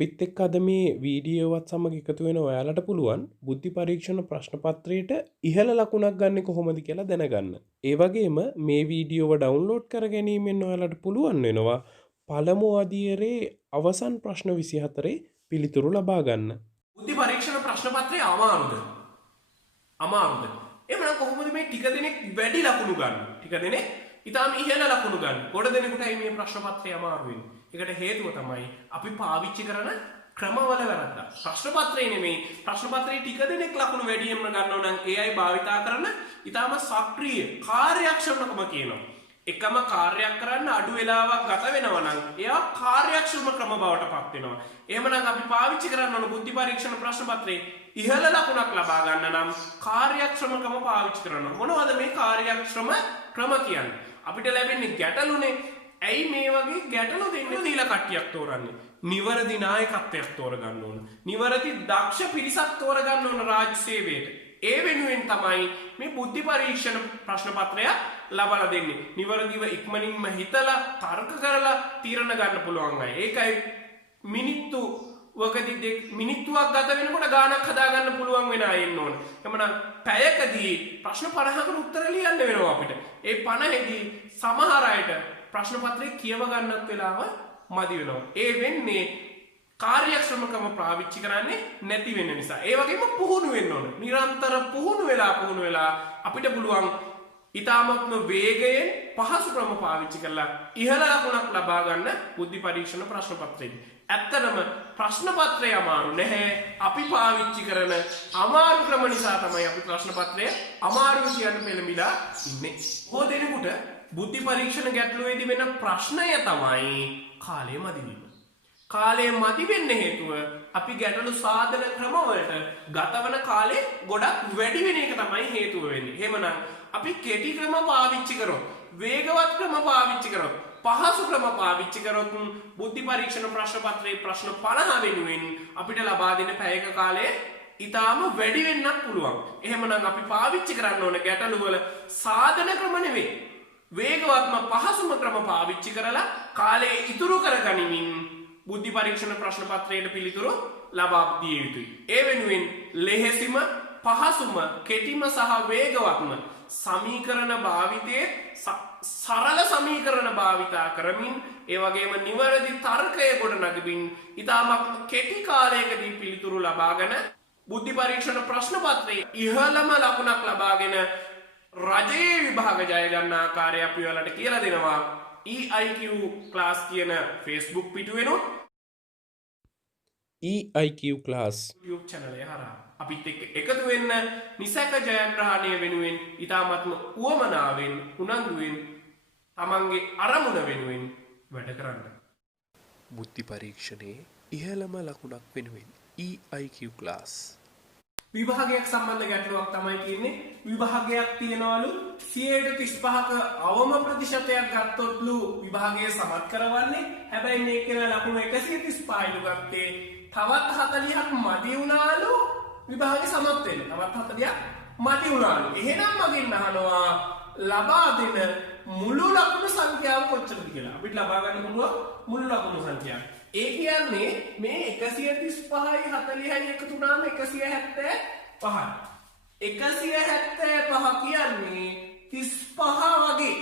අපිත් එක්ක අද මේ වීඩියෝවත් සමග එකතු වෙන ඔයාලට පුළුවන් බුද්ධි පරීක්ෂණ ප්‍රශ්න පත්‍රයට ඉහළ ලකුණක් ගන්න කොහොමද කියලා දැනගන්න. ඒ වගේම මේ වීඩියෝව ඩවුන්ලෝඩ් කර ගැනීමෙන් ඔයාලට පුළුවන් වෙනවා පළමු අදියරේ අවසන් ප්‍රශ්න 24 පිළිතුරු ලබා ගන්න. බුද්ධි පරීක්ෂණ ප්‍රශ්න පත්‍රය අමාරුද? අමාරුද? එහෙනම් කොහොමද මේ ටික දෙනෙක් වැඩි ලකුණු ගන්න? ටික දෙනෙක් ඊටාම ඉහළ ලකුණු ගන්න. ගොඩ දෙනෙකුටයි මේ ප්‍රශ්න පත්‍රය අමාරු වෙන්නේ. ඒකට හේතුව තමයි අපි පාවිච්චි කරන ක්‍රමවල වැරද්ද. ප්‍රශ්න පත්‍රය නෙමෙයි. ප්‍රශ්න පත්‍රයේ ටික දෙනෙක් ලකුණු වැඩියෙන්ම ගන්නව නම් ඒ අය භාවිතා කරන ඊටාම සක්‍රීය කාර්යක්ෂමකම කියනවා. එකම කාර්යයක් කරන්න අඩු වෙලාවක් ගත වෙනවා නම් එයා කාර්යක්ෂම ක්‍රම බවට පත් වෙනවා. එහෙමනම් අපි පාවිච්චි කරන්න ඕන බුද්ධි පරීක්ෂණ ප්‍රශ්න පත්‍රයේ ඉහළ ලකුණක් ලබා ගන්න නම් කාර්යක්ෂමකම පාවිච්චි කරන්න. මොනවද මේ කාර්යක්ෂම ක්‍රම කියන්නේ? අපිට ලැබෙන්නේ ගැටලුනේ. ඇයි මේ වගේ ගැටලු දෙන්න දීලා කට්ටියක් තෝරන්නේ? නිවැරදි නායකත්වයක් තෝරගන්න ඕන. නිවැරදි දක්ෂ පිරිසක් තෝරගන්න ඕන රාජ්‍ය සේවයට. ඒ වෙනුවෙන් තමයි මේ බුද්ධි පරීක්ෂණ ප්‍රශ්න පත්‍රය ලබලා දෙන්නේ. නිවැරදිව ඉක්මනින්ම හිතලා තර්ක කරලා තීරණ ගන්න පුළුවන් අය. ඒකයි මිනිත්තු වකදී මිනිත්තුවක් ගත වෙනකොට ගානක් හදාගන්න පුළුවන් වෙන අය ඉන්න ඕන. එමනම් පැයකදී ප්‍රශ්න 50කට උත්තර ලියන්න වෙනවා අපිට. ඒ 50ෙදී සමහර අයට ප්‍රශ්න පත්‍රය කියව ගන්නත් වෙලාව මදි වෙනවා. ඒ වෙන්නේ කාර්යක්ෂමකම පාවිච්චි කරන්නේ නැති වෙන නිසා. ඒ වගේම පුහුණු වෙන්න ඕන. නිරන්තර පුහුණු වෙලා අපිට පුළුවන් ඊ타මත්ම වේගයෙන් පහසු ක්‍රම පාවිච්චි කරලා ඉහළ ලකුණක් ලබා ගන්න බුද්ධි පරීක්ෂණ ප්‍රශ්න පත්‍රයේදී. ඇත්තටම ප්‍රශ්න පත්‍රය අමාරු නැහැ. අපි පාවිච්චි කරන අමාරු ක්‍රම නිසා තමයි අපි ප්‍රශ්න පත්‍රය අමාරු කියන පෙළඹිලා ඉන්නේ. බොහෝ දෙනෙකුට බුද්ධි පරීක්ෂණ ගැටලුවේදී වෙන ප්‍රශ්නය තමයි කාලය මදි වීම. කාලය මදි වෙන්න හේතුව අපි ගැටලු සාධන ක්‍රමවලට ගතවන කාලය ගොඩක් වැඩි වෙන එක තමයි හේතුව වෙන්නේ. එහෙමනම් අපි කෙටි ක්‍රම පාවිච්චි කරොත්, වේගවත් ක්‍රම පාවිච්චි කරොත්, පහසු ක්‍රම පාවිච්චි කරොත් බුද්ධි පරීක්ෂණ ප්‍රශ්න පත්‍රයේ ප්‍රශ්න 50 වෙනුවෙන් අපිට ලබා දෙන පැයක කාලය ඊටාම වැඩි වෙන්නත් පුළුවන්. එහෙමනම් අපි පාවිච්චි කරන්න ඕන ගැටලු වල සාධන ක්‍රම නෙවෙයි, වේගවත්ම පහසුම ක්‍රම පාවිච්චි කරලා කාලය ඉතුරු කරගනිමින් බුද්ධි පරීක්ෂණ ප්‍රශ්න පත්‍රයට පිළිතුරු ලබා දිය යුතුයි. ඒ වෙනුවෙන් ලෙහෙසිම, පහසුම, කෙටිම සහ වේගවත්ම සමීකරණ භාවිතයේ සරල සමීකරණ භාවිතා කරමින් ඒ වගේම නිවැරදි තර්කය ගොඩනගමින් ඉතාමත් කෙටි කාලයකදී පිළිතුරු ලබාගෙන බුද්ධි පරීක්ෂණ ප්‍රශ්න පත්‍රයේ ඉහළම ලකුණක් ලබාගෙන රජයේ විභාග ජය ගන්න ආකාරය අපි ඔයාලට කියලා දෙනවා. EIQ ක්ලාස් කියන Facebook පිටුවෙනුත් EIQ class YouTube channel එක හරහා අපිත් එක්ක එකතු වෙන්න නිසක ජයග්‍රහණය වෙනුවෙන් ඊටාත්ම උවමනාවෙන් උනන්දුවෙන් තමන්ගේ අරමුණ වෙනුවෙන් වැඩ කරන්න. බුද්ධි පරීක්ෂණයේ ඉහළම ලකුණක් වෙනුවෙන් EIQ ක්ලාස්. විභාගයක් සම්බන්ධ ගැටලුවක් තමයි තියෙන්නේ. විභාගයක් තියනවලු 35ක අවම ප්‍රතිශතයක් ගත්තොත්ලු විභාගය සමත් කරවන්නේ. හැබැයි මේක ලකුණු 135යිලු ගත්තේ. තවත් 40ක් මදි වුණාලු විභාගය සමත් වෙන්න. තවත් 40ක් මදි වුණාලු. එහෙනම් මගෙන් අහනවා ලබා දෙන මුළු ලකුණු සංඛ්‍යාව කොච්චරද කියලා. අපිට ලබා ගන්න පුළුවන් මුළු ලකුණු සංඛ්‍යාව. ඒ කියන්නේ මේ 135යි 40යි එකතු වුණාම 175යි. 175 කියන්නේ 35 වගේ.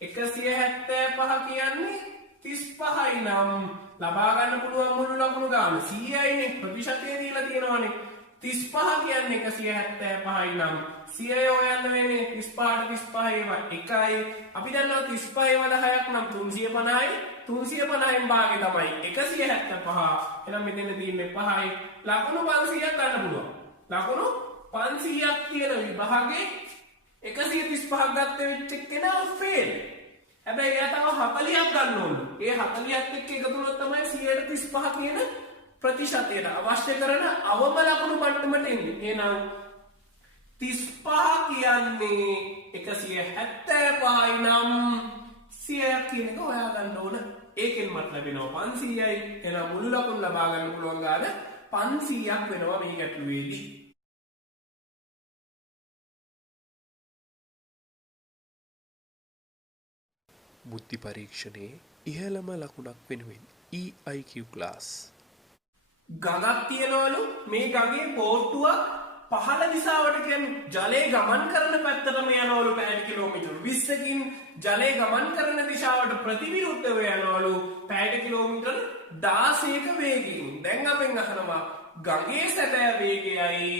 175 කියන්නේ 35යි නම් ලබා ගන්න පුළුවන් මුළු ලකුණු ගාන 100යිනේ, ප්‍රතිශතය දීලා තියෙනවානේ. 35 කියන්නේ 175යි නම් 100 හොයන්න වෙන්නේ 35ට 35 එකයි. අපි දන්නවා 35 වල 6ක් නම් 350යි. 350න් භාගය තමයි 175. එහෙනම් මෙතන තියෙන්නේ 5යි. ලකුණු 500ක් ගන්න පුළුවන්. ලකුණු 500ක් තියෙන විභාගේ 135ක් ගත්ත වෙච්ච කෙනා ෆේල්. හැබැයි එයා තව 40ක් ගන්න ඕන. ඒ 40ත් එක්ක එකතු වුණොත් තමයි 135 කියන ප්‍රතිශතයට අවශ්‍ය කරන අවම ලකුණු මට්ටමට එන්නේ. එහෙනම් 35 කියන්නේ 175යි නම් 100ක් කියන එක හොයාගන්න ඕන. ඒකෙන් මට ලැබෙනවා 500යි. එහෙනම් මුළු ලකුණු ලබා ගන්න පුළුවන් ගාන 500ක් වෙනවා මේ ගැටලුවේදී. බුද්ධි පරීක්ෂණයේ ඉහළම ලකුණක් වෙනුවෙන් EIQ ක්ලාස්. ගඟක් තියනවලු මේ ගඟේ බෝට්ටුවක් පහළ දිසාවට කියන්නේ ජලය ගමන් කරන පැත්තටම යනවලු පැයට කිලෝමීටර් 20කින් ජලය ගමන් කරන දිශාවට ප්‍රතිවිරුද්ධව යනවලු පැයට කිලෝමීටර් 16ක වේගයෙන්. දැන් අපෙන් අහනවා ගඟේ සැබෑ වේගයයි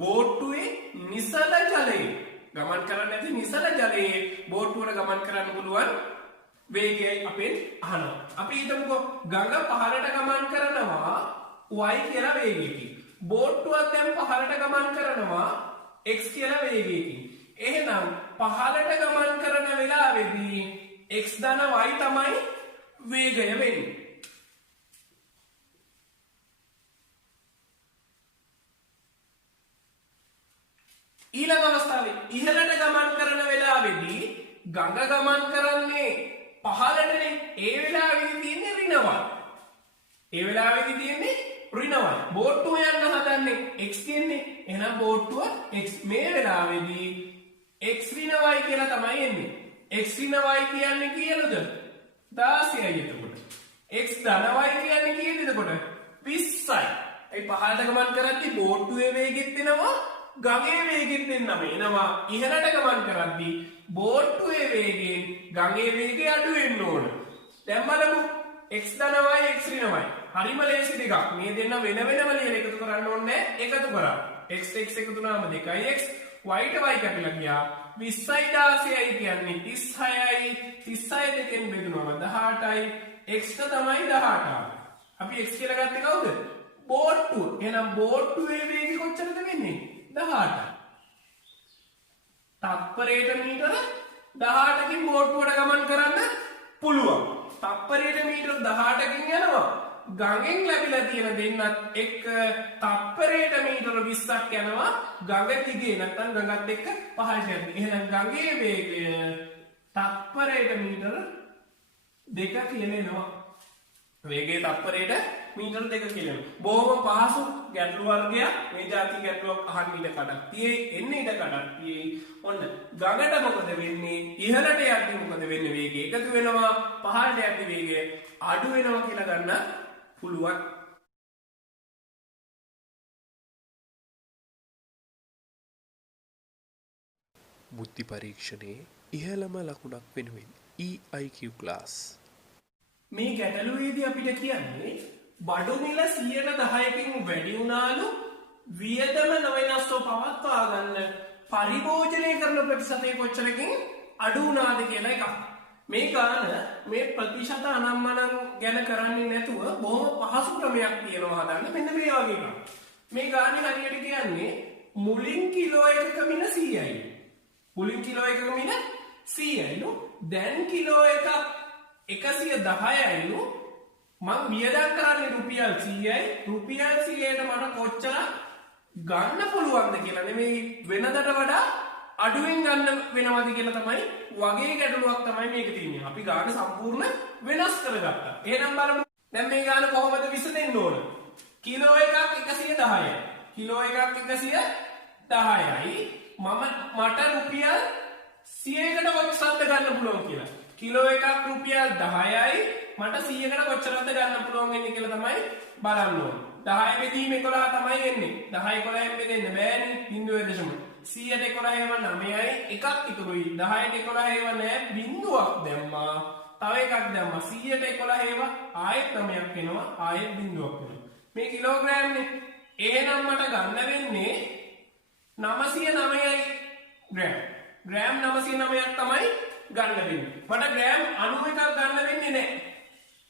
බෝට්ටුවේ නිසල ජලයේ ගමන් කරන්න ඇති නිසල ජලයේ බෝට්ටුවට ගමන් කරන්න පුළුවන් වේගයයි අපෙන් අහනවා. අපි හිතමුකෝ ගඟ පහළට ගමන් කරනවා y කියලා වේගයකින්. බෝට්ටුවක් දැන් පහළට ගමන් කරනවා x කියලා වේගයකින්. එහෙනම් පහළට ගමන් කරන වෙලාවේදී x ධන y තමයි වේගය වෙන්නේ. ඊළඟ අවස්ථාවේ ඉහළට ගමන් කරන වෙලාවේදී ගඟ ගමන් කරන්නේ පහළටනේ. ඒ වෙලාවේදී තියෙන්නේ ඍණවයි. ඒ වෙලාවේදී තියෙන්නේ ඍණවයි. බෝට්ටුව යන්න හදන්නේ x කියන්නේ. එහෙනම් බෝට්ටුව x. මේ වෙලාවේදී x ඍණවයි කියලා තමයි එන්නේ. x ඍණවයි කියන්නේ කීයද? 16යි එතකොට. x ධනවයි කියන්නේ කීයද එතකොට? 20යි. ඒ පහළට ගමන් කරද්දී බෝට්ටුවේ වේගෙත් වෙනවා ගඟේ වේගෙත් වෙනම එනවා. ඉහළට ගමන් කරද්දී බෝට්ටුවේ වේගයෙන් ගඟේ වේගය අඩු වෙන්න ඕන. දැන් බලමු x ධනවයි x ඍණවයි. හරිම ලේසි දෙකක්. මේ දෙන්න වෙන වෙනම ලියලා එකතු කරන්න ඕනේ එකතු කරා. x x එකතු වුණාම 2x y ට y කැපිලා ගියා. 20යි 16යි කියන්නේ 36යි. 36 දෙකෙන් බෙදුනම 18යි. x ට තමයි 18. අපි x කියලා ගත්තේ කවුද? බෝට්ටුව. එහෙනම් බෝට්ටුවේ වේගය කොච්චරද වෙන්නේ? 18. තත්පරයට මීටර 18කින් බෝට්ටුවට ගමන් කරන්න පුළුවන්. තත්පරයට මීටර 18කින් යනවා. ගඟෙන් ලැබිලා තියෙන දෙන්නත් එක්ක තත්පරයට මීටර 20ක් යනවා ගඟ දිගේ නැත්නම් ගඟත් එක්ක පහළට යන්නේ. එහෙනම් ගඟේ වේගය තත්පරයට මීටර 2 කියලා එනවා. වේගය තත්පරයට මීටර 2 කියලා එනවා. බොහොම පහසු ගැටළු වර්ගයක්. මේ જાති ගැටලුවක් අහන්න ඉඩ කඩක් තියෙයි. එන්න ඉඩ කඩක් තියෙයි. ඔන්න ගඟට මොකද වෙන්නේ? ඉහළට යද්දි මොකද වෙන්නේ? වේගය එකතු වෙනවා. පහළට යද්දි වේගය අඩු වෙනවා කියලා ගන්න පුළුවන්. බුද්ධි පරීක්ෂණයේ ඉහළම ලකුණක් වෙනුවෙන් EIQ ක්ලාස්. මේ ගැටලුවේදී අපිට කියන්නේ බඩු මිල 10%කින් වැඩි වුණාලු වියදම නොවෙනස්ව පවත්වා ගන්න පරිභෝජනය කරන ප්‍රතිශතය කොච්චරකින් අඩු වුණාද කියලා එකක්. මේ ගාන මේ ප්‍රතිශත අනම්මනම් ගැන කරන්නේ නැතුව බොහොම පහසු ක්‍රමයක් තියෙනවා හදන්න. මෙන්න මේ වගේ එකක්. මේ ගානේ හරියට කියන්නේ මුලින් කිලෝ එකක මිල 100යි. මුලින් කිලෝ එකක මිල 100යිලු. දැන් කිලෝ එකක් 110යිලු. මං වියදම් කරන්නේ රුපියල් 100යි. රුපියල් 100ට මට කොච්චර ගන්න පුළුවන්ද කියලා නෙමෙයි වෙනදට වඩා අඩුවෙන් ගන්න වෙනවද කියලා තමයි වගේ ගැටලුවක් තමයි මේක තියෙන්නේ. අපි ගාන සම්පූර්ණ වෙනස් කරගත්තා. එහෙනම් බලමු දැන් මේ ගාන කොහොමද විසඳෙන්න ඕන? කිලෝ එකක් 110යි. කිලෝ එකක් 110යි. මට රුපියල් 100කට කොච්චරද ගන්න පුළුවන් කියලා. කිලෝ එකක් රුපියල් 10යි. මට 100කට කොච්චරද ගන්න පුළුවන් වෙන්නේ කියලා තමයි බලන්න ඕන. 10 බෙදීම 11 තමයි එන්නේ. 10 11ෙන් බෙදෙන්න බෑනේ. 0.100ට 11 9යි එකක් ඉතුරුයි. 10ට 11 ඒව නෑ බිංදුවක් දැම්මා. තව එකක් දැම්මා. 100ට 11 ඒව ආයෙත් 9ක් එනවා. ආයෙත් බිංදුවක් එනවා. මේ කිලෝග්‍රෑම්නේ. එහෙනම් මට ගන්න වෙන්නේ 909යි ග්‍රෑම්. ග්‍රෑම් 909ක් තමයි ගන්න වෙන්නේ. මට ග්‍රෑම් 91ක් ගන්න වෙන්නේ නෑ.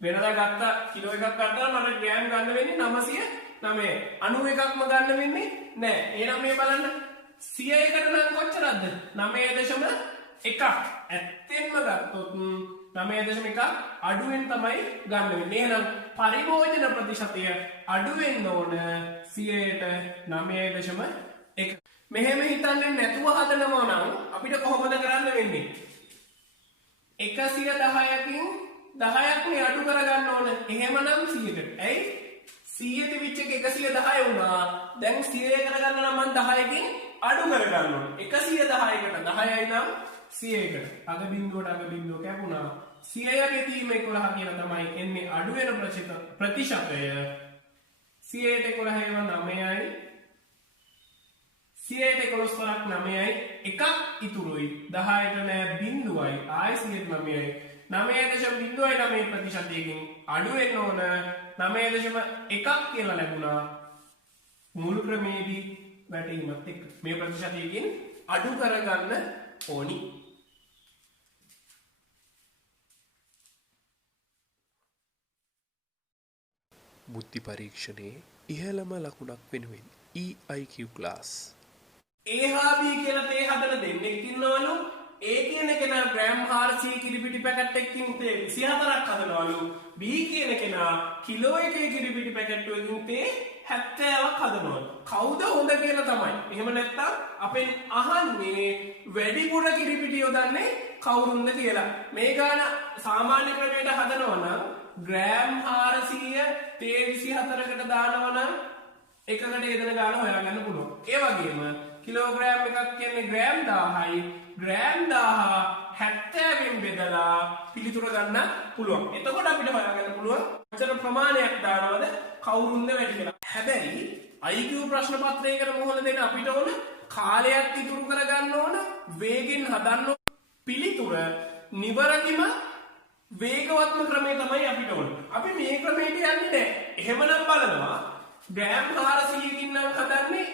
වෙනදා ගත්ත කිලෝ එකක් ගත්තාම මට ග්‍රෑම් ගන්න වෙන්නේ 909. 91ක්ම ගන්න වෙන්නේ නෑ. එහෙනම් මේ බලන්න 100කට නම් කොච්චරද? 9.1. ඇත්තෙන්ම ගත්තොත් 9.1 අඩුවෙන් තමයි ගන්න වෙන්නේ. එහෙනම් පරිභෝජන ප්‍රතිශතය අඩු වෙන්න ඕන 100ට 9.1. මෙහෙම හිතන්නේ නැතුව හදනවා නම් අපිට කොහොමද කරන්න වෙන්නේ? 110කින් 10ක් නේ අඩු කරගන්න ඕන. එහෙමනම් 100කට. ඇයි? 100 තිබිච්ච එක 110 වුණා. දැන් 100 කරගන්න නම් මම 10කින් අඩු කරගන්න ඕන. 110කට 10යි නම් 100කට. අග බිංදුව කැපුණා. 100 බෙදීම 11 කියලා තමයි එන්නේ අඩු වෙන ප්‍රතිශතය. 111 ඒවා 9යි 111 වරක් 9යි එකක් ඉතුරුයි 10ට නෑ බිංදුවයි ආයි 109යි 9.09%කින් අඩු වෙන්න ඕන 9.1ක් කියලා ලැබුණා මුල් ක්‍රමේදී වැටීමත් එක්ක මේ ප්‍රතිශතයකින් අඩු කරගන්න ඕනි බුද්ධි පරීක්ෂණයේ ඉහළම ලකුණක් වෙනුවෙන් EIQ ක්ලාස් A හා B කියලා තේ හදලා දෙන්නෙක් ඉන්නවලු A කියන කෙනා ග්‍රෑම් 400 කිරිපිටි පැකට් එකකින් තේ 24ක් හදනවලු B කියන කෙනා කිලෝ එකේ කිරිපිටි පැකට් එකකින් තේ 70ක් හදනවලු කවුද හොඳ කියලා තමයි එහෙම නැත්නම් අපෙන් අහන්නේ වැඩිපුර කිරිපිටි යොදන්නේ කවුරුන්ද කියලා මේ ගාන සාමාන්‍ය ක්‍රමයට හදනවා නම් ග්‍රෑම් 400 තේ 24කට දානවා නම් එකකට යෙදෙන ගාන හොයාගන්න පුළුවන් ඒ වගේම කිලෝග්‍රෑම් එකක් කියන්නේ ග්‍රෑම් 1000යි ග්‍රෑම් 1000 70න් බෙදලා පිළිතුර ගන්න පුළුවන්. එතකොට අපිට හොයාගන්න පුළුවන් කොච්චර ප්‍රමාණයක් දානවද කවුරුන්ද වැඩි කියලා. හැබැයි IQ ප්‍රශ්න පත්‍රයකට මොහොත දෙන්න අපිට ඕන කාලයක් ඉතුරු කරගන්න ඕන වේගෙන් හදන්න පිළිතුර නිවැරදිම වේගවත්ම ක්‍රමය තමයි අපිට ඕන. අපි මේ ක්‍රමයට යන්නේ නැහැ. එහෙමනම් බලනවා ග්‍රෑම් 400කින් නම් හදන්නේ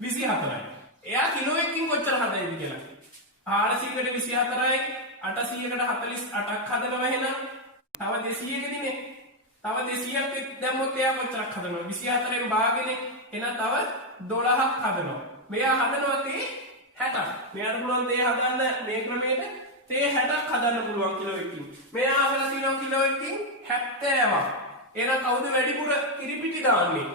24යි. එයා කිලෝ එකකින් කොච්චර හදයිද කියලා. 400කට 24යි 800කට 48ක් හදනවා එහෙනම් තව 200කදීනේ. තව 200ක් දැම්මොත් එයා කොච්චරක් හදනවද? 24න් භාගනේ. එහෙනම් තව 12ක් හදනවා. මෙයා හදනවා තේ 60ක්. මෙයාට පුළුවන් තේ හදන්න මේ ක්‍රමයට තේ 60ක් හදන්න පුළුවන් කිලෝ එකකින්. මෙයා අහලා තිනවා කිලෝ එකකින් 70ක්. එහෙනම් කවුද වැඩිපුර කිරිපිටි දාන්නේ?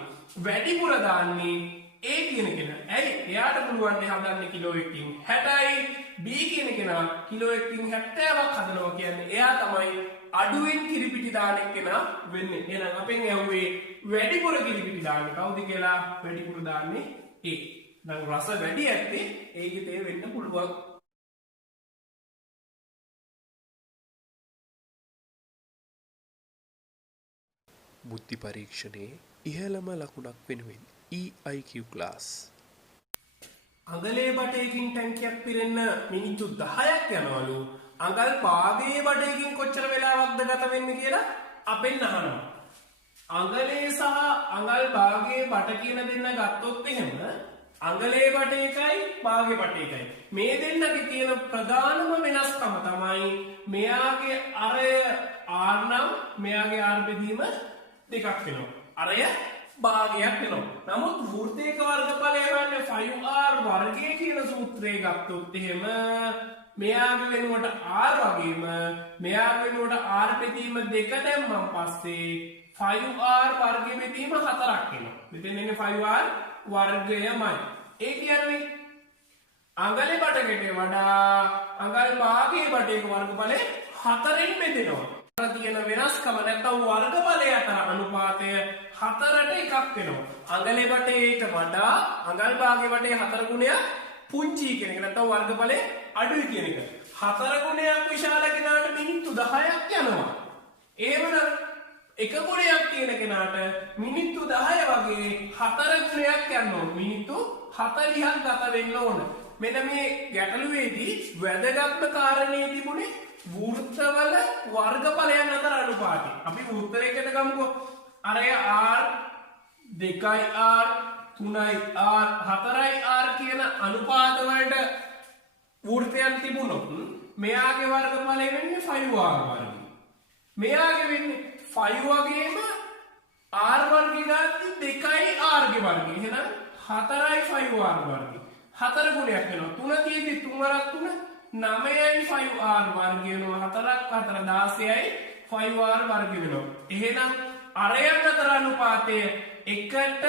වැඩිපුර දාන්නේ A කියන කෙනා. ඇයි? එයාට පුළුවන් නේ හදන්න කිලෝ එකකින් 60යි. B කියන කෙනා කිලෝ එකකින් 70ක් හදනවා කියන්නේ එයා තමයි අඩුවෙන් කිරිපිටි දාන කෙනා වෙන්නේ. එහෙනම් අපෙන් ඇහුවේ වැඩිපුර කිරිපිටි දාන්නේ කවුද කියලා? වැඩිපුර දාන්නේ A. දැන් රස වැඩි ඇත්තේ ඒකේ තේ වෙන්න පුළුවන්. බුද්ධි පරීක්ෂණයේ ඉහළම ලකුණක් වෙනුවෙන් EIQ ක්ලාස් අඟලේ බටයකින් ටැංකියක් පිරෙන්න මිනිත්තු 10ක් යනවලු අඟල් පාගේ බටයකින් කොච්චර වෙලාවක්ද ගත වෙන්නේ කියලා අපෙන් අහනවා අඟලේ සහ අඟල් භාගයේ බට කියන දෙන්න ගත්තොත් එහෙම අඟලේ බට එකයි භාගයේ බට එකයි මේ දෙන්නගේ තියෙන ප්‍රධානම වෙනස්කම තමයි මෙයාගේ අරය R නම් මෙයාගේ R බෙදීම දෙකක් වෙනවා අරය භාගයක් වෙනවා. නමුත් වෘත්තයක වර්ගඵලය හොයන්නේ 5r වර්ගය කියන සූත්‍රය ගත්තොත් එහෙම මෙයාගේ වෙනුවට r වගේම මෙයාගේ වෙනුවට r බෙදීම 2 දැම්මන් පස්සේ 5r වර්ගය බෙදීම 4ක් එනවා. මෙතන ඉන්නේ 5r වර්ගයමයි. ඒ කියන්නේ අඟලේ බටකට වඩා අඟල් භාගයේ බටයක වර්ගඵලය 4න් බෙදෙනවා. තියෙන වෙනස්කම නැත්නම් වර්ගඵලය අතර අනුපාතය 4ට එකක් වෙනවා. අඟලේ බටේට වඩා අඟල් භාගයේ බටේ 4 ගුණයක් පුංචි කියන එක නැත්නම් වර්ගඵලය අඩුයි කියන එක. 4 ගුණයක් විශාල කෙනාට මිනිත්තු 10ක් යනවා. එහෙමනම් එක ගුණයක් තියෙන කෙනාට මිනිත්තු 10 වගේ 4 ගුණයක් යනවා. මිනිත්තු 40ක් ගත වෙන්න ඕන. මෙන්න මේ ගැටලුවේදී වැදගත්ම කාරණේ තිබුණේ වෘත්තවල වර්ගඵලයන් අතර අනුපාතය. අපි වෘත්තයකට ගමුකෝ. අරය R 2R 3R 4R කියන අනුපාත වලට වෘත්තයන් තිබුණොත් මෙයාගේ වර්ගඵලය වෙන්නේ 5R වර්ගය. මෙයාගේ වෙන්නේ 5 වගේම R වර්ගය ගත්තී 2R ගේ වර්ගය. එහෙනම් 4යි 5R වර්ගය. 4 ගුණයක් වෙනවා. 3 තියෙදි 3 වරක් 3 9යි 5R වර්ගය වෙනවා 4ක් 4 16යි 5R වර්ගය වෙනවා. එහෙනම් අරයන් අතර අනුපාතය 1ට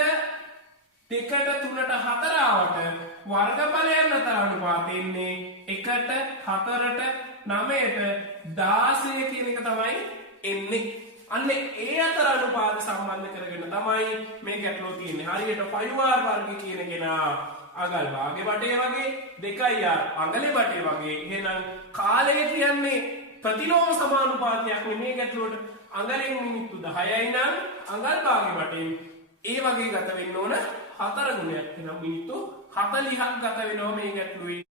2ට 3ට 4 ආවට වර්ගඵලයන් අතර අනුපාතය එන්නේ 1ට 4ට 9ට 16 කියන එක තමයි එන්නේ. අන්න ඒ අතර අනුපාත සම්බන්ධ කරගෙන තමයි මේ ගැටලුව තියෙන්නේ. හරියට 5R වර්ගය කියන කෙනා අඟල් භාගයේ බටේ වගේ 2R අඟලේ බටේ වගේ. එහෙනම් කාලය කියන්නේ ප්‍රතිලෝම සමානුපාතයක් නෙමේ ගැටලුවට. අඟලෙන් මිනිත්තු 10යි නම් අඟල් භාගයේ බටෙන් ඒ වගේ ගත වෙන්න ඕන 4 ගුණයක්. එහෙනම් මිනිත්තු 40ක් ගත වෙනවා මේ ගැටලුවේ.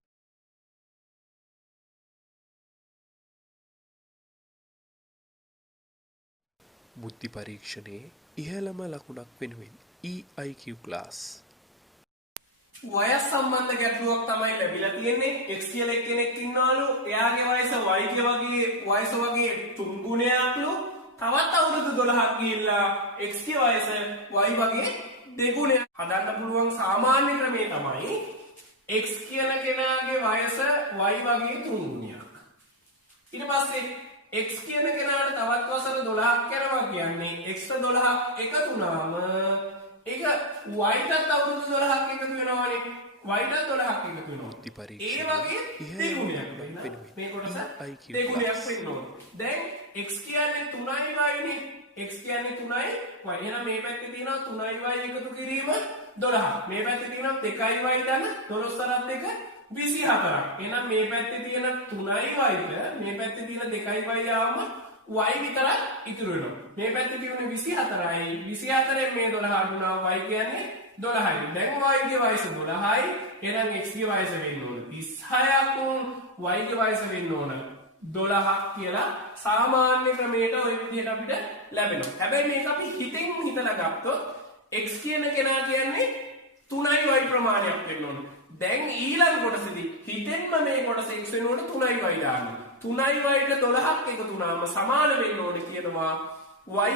බුද්ධි පරීක්ෂණයේ ඉහළම ලකුණක් වෙනුවෙන් EIQ ක්ලාස්. වයස් සම්බන්ධ ගැටලුවක් තමයි ලැබිලා තියෙන්නේ. x කියලා එක්කෙනෙක් ඉන්නවලු. එයාගේ වයස y වගේ වයස වගේ 3 ගුණයක්ලු. තවත් අවුරුදු 12ක් ගිහිල්ලා x ගේ වයස y වගේ 2 ගුණයක්. හදන්න පුළුවන් සාමාන්‍ය ක්‍රමය තමයි x කියන කෙනාගේ වයස y වගේ 3 ගුණයක්. ඊට පස්සේ x කියන කෙනාට තවත් වසර 12ක් යනවා කියන්නේ x 12ක් එකතු වුණාම ඒක y ටත් අවුරුදු 12ක් එකතු වෙනවානේ. y ටත් 12ක් එකතු වෙනවා. ඒ වගේ දෙගුණයක් වෙන්න. මේ කොටස දෙගුණයක් වෙන්න ඕන. දැන් x කියන්නේ 3යි y නේ. x කියන්නේ 3යි y. එහෙනම් මේ පැත්තේ තියෙනවා 3යි y එකතු කිරීම 12ක්. මේ පැත්තේ තියෙනවා 2යි y දන්න 12 2 24ක්. එහෙනම් මේ පැත්තේ තියෙන 3යි y ට මේ පැත්තේ තියෙන 2යි y යාම y විතරක් ඉතුරු වෙනවා. මේ පැත්තේ තියෙන 24යි 24ෙන් මේ 12 අඩුනා y කියන්නේ 12යි. දැන් y ගේ වයස 12යි. එහෙනම් x ගේ වයස වෙන්න ඕන 36ක් y ගේ වයස වෙන්න ඕන 12ක් කියලා සාමාන්‍ය ක්‍රමයට ওই විදිහට අපිට ලැබෙනවා. හැබැයි මේක අපි හිතෙන් හිතලා ගත්තොත් x කියන කෙනා කියන්නේ 3යි y ප්‍රමාණයක් වෙන්න ඕන. දැන් ඊළඟ කොටසේදී හිතෙන්ම මේ කොටස x වෙනකොට 3යි y දාන්න. 3යි y ට 12ක් එකතු වුණාම සමාන වෙන්න ඕනේ කියනවා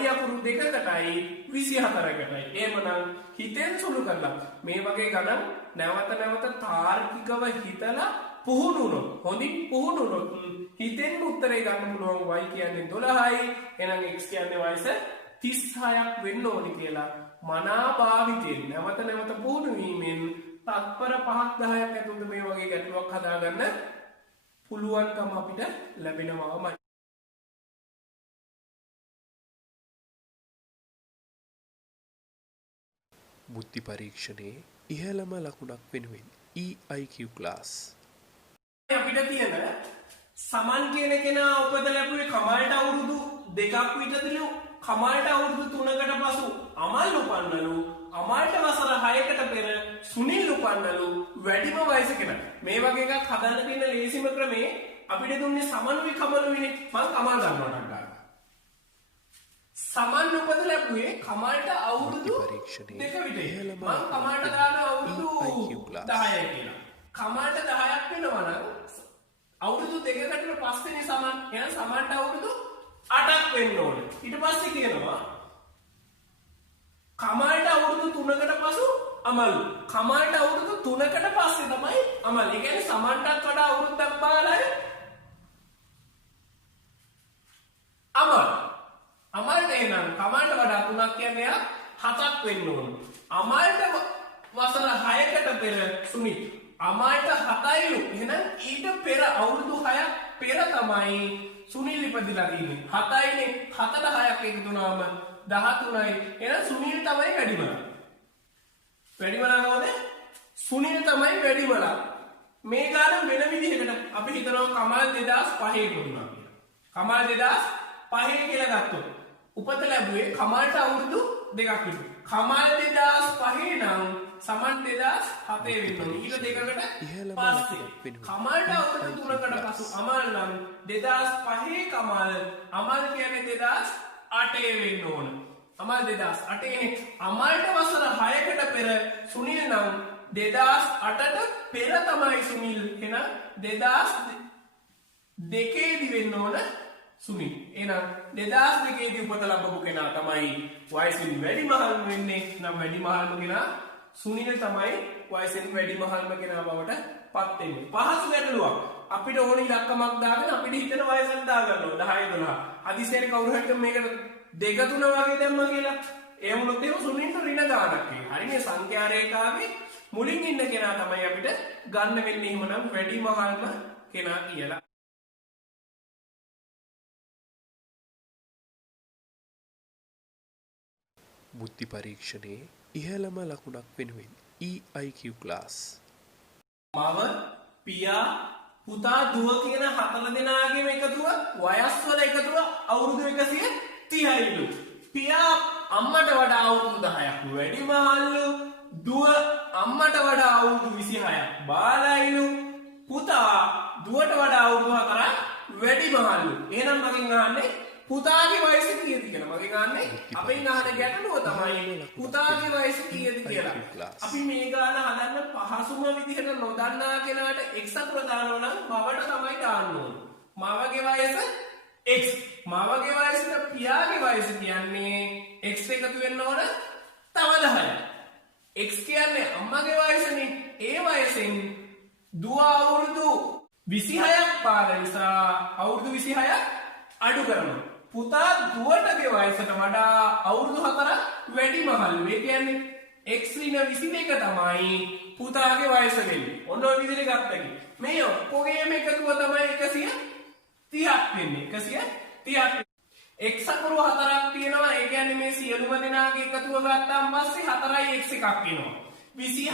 y අකුරු දෙකකටයි 24කටයි. එහෙමනම් හිතෙන් සුළු කරලා මේ වගේ ගණන් නැවත නැවත තාර්කිකව හිතලා පුහුණු වුණොත් හොඳින් පුහුණු වුණොත් හිතෙන් උත්තරේ ගන්න පුළුවන් y කියන්නේ 12යි. එහෙනම් x කියන්නේ වයස 36ක් වෙන්න ඕනේ කියලා මනා භාවිතයෙන් නැවත නැවත පුහුණු වීමෙන් තත්පර 5ක් 10ක් ඇතුළත මේ වගේ ගැටලුවක් හදාගන්න පුළුවන්කම අපිට ලැබෙනවාමයි. බුද්ධි පරීක්ෂණයේ ඉහළම ලකුණක් වෙනුවෙන් EIQ ක්ලාස්. අපිට තියෙන සමන් කියන කෙනා උපත ලැබුවේ කමල්ට අවුරුදු 2ක් විතරදලු. කමල්ට අවුරුදු 3කට පසු අමල් උපන්නලු. අමල්ට වසර 6කට පෙර සුනිල් උපන්නලු. වැඩිම වයස කෙනා. මේ වගේ එකක් හදන්න තියෙන ලේසිම ක්‍රමේ අපිට දුන්නේ සමනුයි කමලුයිනේ. මම කමල් ගන්නවා නේද? සමන් උපත ලැබුවේ කමල්ට අවුරුදු 2 විතරයි. මම කමල්ට දාන අවුරුදු 10යි කියලා. කමල්ට 10ක් වෙනවා නම් අවුරුදු 2කට පස්සේනේ සමන්. එහෙනම් සමන්ට අවුරුදු 8ක් වෙන්න ඕනේ. ඊට පස්සේ කියනවා කමල්ට අවුරුදු 3කට පසු අමල්. කමල්ට අවුරුදු 3කට පස්සේ තමයි අමල්. ඒ කියන්නේ සමන්ටත් වඩා අවුරුද්දක් බාලයි අමල්. අමල්ට එහෙනම් කමල්ට වඩා 3ක් කියන්නේ 7ක් වෙන්න ඕන. අමල්ට වසර 6කට පෙර සුනිත්. අමල්ට 7යිලු. එහෙනම් ඊට පෙර අවුරුදු 6ක් පෙර තමයි සුනිල් ඉපදිලා තියෙන්නේ. 7යිනේ. 7ට 6ක් එකතු වුණාම 13යි. එහෙනම් සුනිල් තමයි වැඩිමලා. වැඩිමලා කවුද? සුනිල් තමයි වැඩිමලා. මේ ගාන වෙන විදිහකට අපි හිතනවා කමල් 2005 ඉපදුණා කියලා. කමල් 2005 කියලා ගත්තොත් උපත ලැබුවේ කමල්ට අවුරුදු 2ක් විතර. කමල් 2005 නම් සමන් 2007 වෙන්න ඕනේ. ඊට දෙකකට පස්සේ කමල්ට අවුරුදු 3කට පසු අමල් නම් 2005 කමල්. අමල් කියන්නේ 2008 වෙන්න ඕන. අමල් 2008 නේ. අමල්ට වසර 6කට පෙර සුනිල් නම් 2008ට පෙර තමයි සුනිල්. එහෙනම් 2002 දී වෙන්න ඕන සුනිල්. එහෙනම් 2002 දී උපත ලැබපු කෙනා තමයි වයසින් වැඩිමහල්ම වෙන්නේ. නම් වැඩිමහල්ම කෙනා සුනිල් තමයි වයසින් වැඩිමහල්ම කෙනා බවට පත් වෙන්නේ. පහසු ගැටලුවක්. අපිට ඕන ඉලක්කමක් දාගෙන අපිට හිතන වයසක් දාගන්න ඕන 10 12. හදිසියෙ කවුරු හරි මේකට 2 3 වගේ දැම්මා කියලා ඒ වුණොත් ඒක සුනිල්ට ඍණ ගානක් වෙයි. හරිනේ සංඛ්‍යා රේඛාවේ මුලින් ඉන්න කෙනා තමයි අපිට ගන්න වෙන්නේ. එහෙමනම් වැඩිමහල්ම කෙනා කියලා. බුද්ධි පරීක්ෂණයේ ඉහළම ලකුණක් වෙනුවෙන් EIQ ක්ලාස්. මව පියා පුතා දුව කියන 4 දෙනාගේම එකතුව වයස් වල එකතුව අවුරුදු 130යිලු. පියා අම්මට වඩා අවුරුදු 10ක් වැඩි මහල්ලු. දුව අම්මට වඩා අවුරුදු 26ක් බාලයිලු. පුතා දුවට වඩා අවුරුදු 4ක් වැඩි මහල්ලු. එහෙනම් මගෙන් අහන්නේ පුතාගේ වයස කීයද කියලා. මගෙන් අහන්නේ අපෙන් අහන ගැටලුව තමයි පුතාගේ වයස කීයද කියලා. අපි මේ ගාන හදන්න පහසුම විදිහට නොදන්නා කෙනාට x අකුර දානවා නම් මවට තමයි දාන්න ඕන. මවගේ වයස x. මවගේ වයසට පියාගේ වයස කියන්නේ x එකතු වෙන්න ඕන තව 10ක්. x කියන්නේ අම්මගේ වයසනේ. ඒ වයසෙන් දුව අවුරුදු 26ක් පාර නිසා අවුරුදු 26ක් අඩු කරනවා. පුතා දුවටගේ වයසට වඩා අවුරුදු 4ක් වැඩි මහල්ලු. ඒ කියන්නේ x ඍණ 22 තමයි පුතාගේ වයස වෙන්නේ. ඔන්න ඔය විදිහට ගත්තකි. මේ ඔක්කොගේම එකතුව තමයි 130ක් වෙන්නේ. 130ක්. x අකුරු 4ක් තියෙනවා. ඒ කියන්නේ මේ සියලුම දෙනාගේ එකතුව ගත්තාම පස්සේ 4යි x එකක් එනවා. 26යි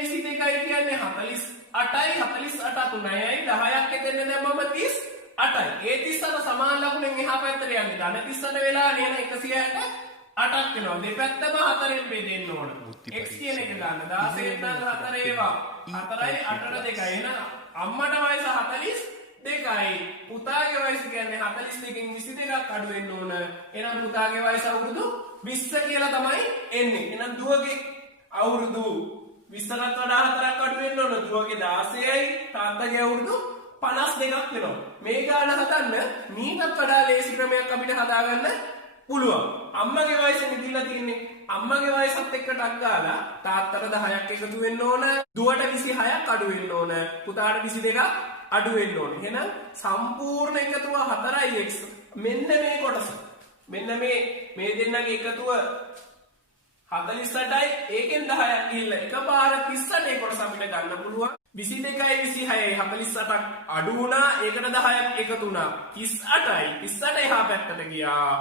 22යි කියන්නේ 48යි 48 3යි 10ක් එතන දැම්මම 38යි. ඒ 38ට සමාන ලකුණෙන් එහා පැත්තට යන්නේ. ධන 38ට වෙලා නේන 168ක් වෙනවා. දෙපැත්තම 4ෙන් බෙදෙන්න ඕන. x කියන එක ගන්න 16 නම් 4 ඒවා 4යි 8ට 2යි. එහෙනම් අම්මට වයස 42යි. පුතාගේ වයස කියන්නේ 42කින් 22ක් අඩු වෙන්න ඕන. එහෙනම් පුතාගේ වයස අවුරුදු 20 කියලා තමයි එන්නේ. එහෙනම් දුවගේ අවුරුදු 20කට වඩා 4ක් අඩු වෙන්න ඕන. දුවගේ 16යි තාත්තගේ අවුරුදු 52ක් වෙනවා. මේ ගාන හදන්න මීටත් වඩා ලේසි ක්‍රමයක් අපිට හදාගන්න පුළුවන්. අම්මගේ වයස නිදිලා තියෙන්නේ. අම්මගේ වයසත් එක්ක ටක් ගාලා තාත්තට 10ක් එකතු වෙන්න ඕන. දුවට 26ක් අඩු වෙන්න ඕන. පුතාට 22ක් අඩු වෙන්න ඕන. එහෙනම් සම්පූර්ණ එකතුව 4යි x. මෙන්න මේ කොටස. මෙන්න මේ දෙන්නගේ එකතුව 48යි. ඒකෙන් 10ක් ගිහිල්ලා එකපාර 38 කොටස අපිට ගන්න පුළුවන්. 22යි 26යි 48ක් අඩු වුණා. ඒකට 10ක් එකතු වුණා. 38යි 38 එහා පැත්තට ගියා.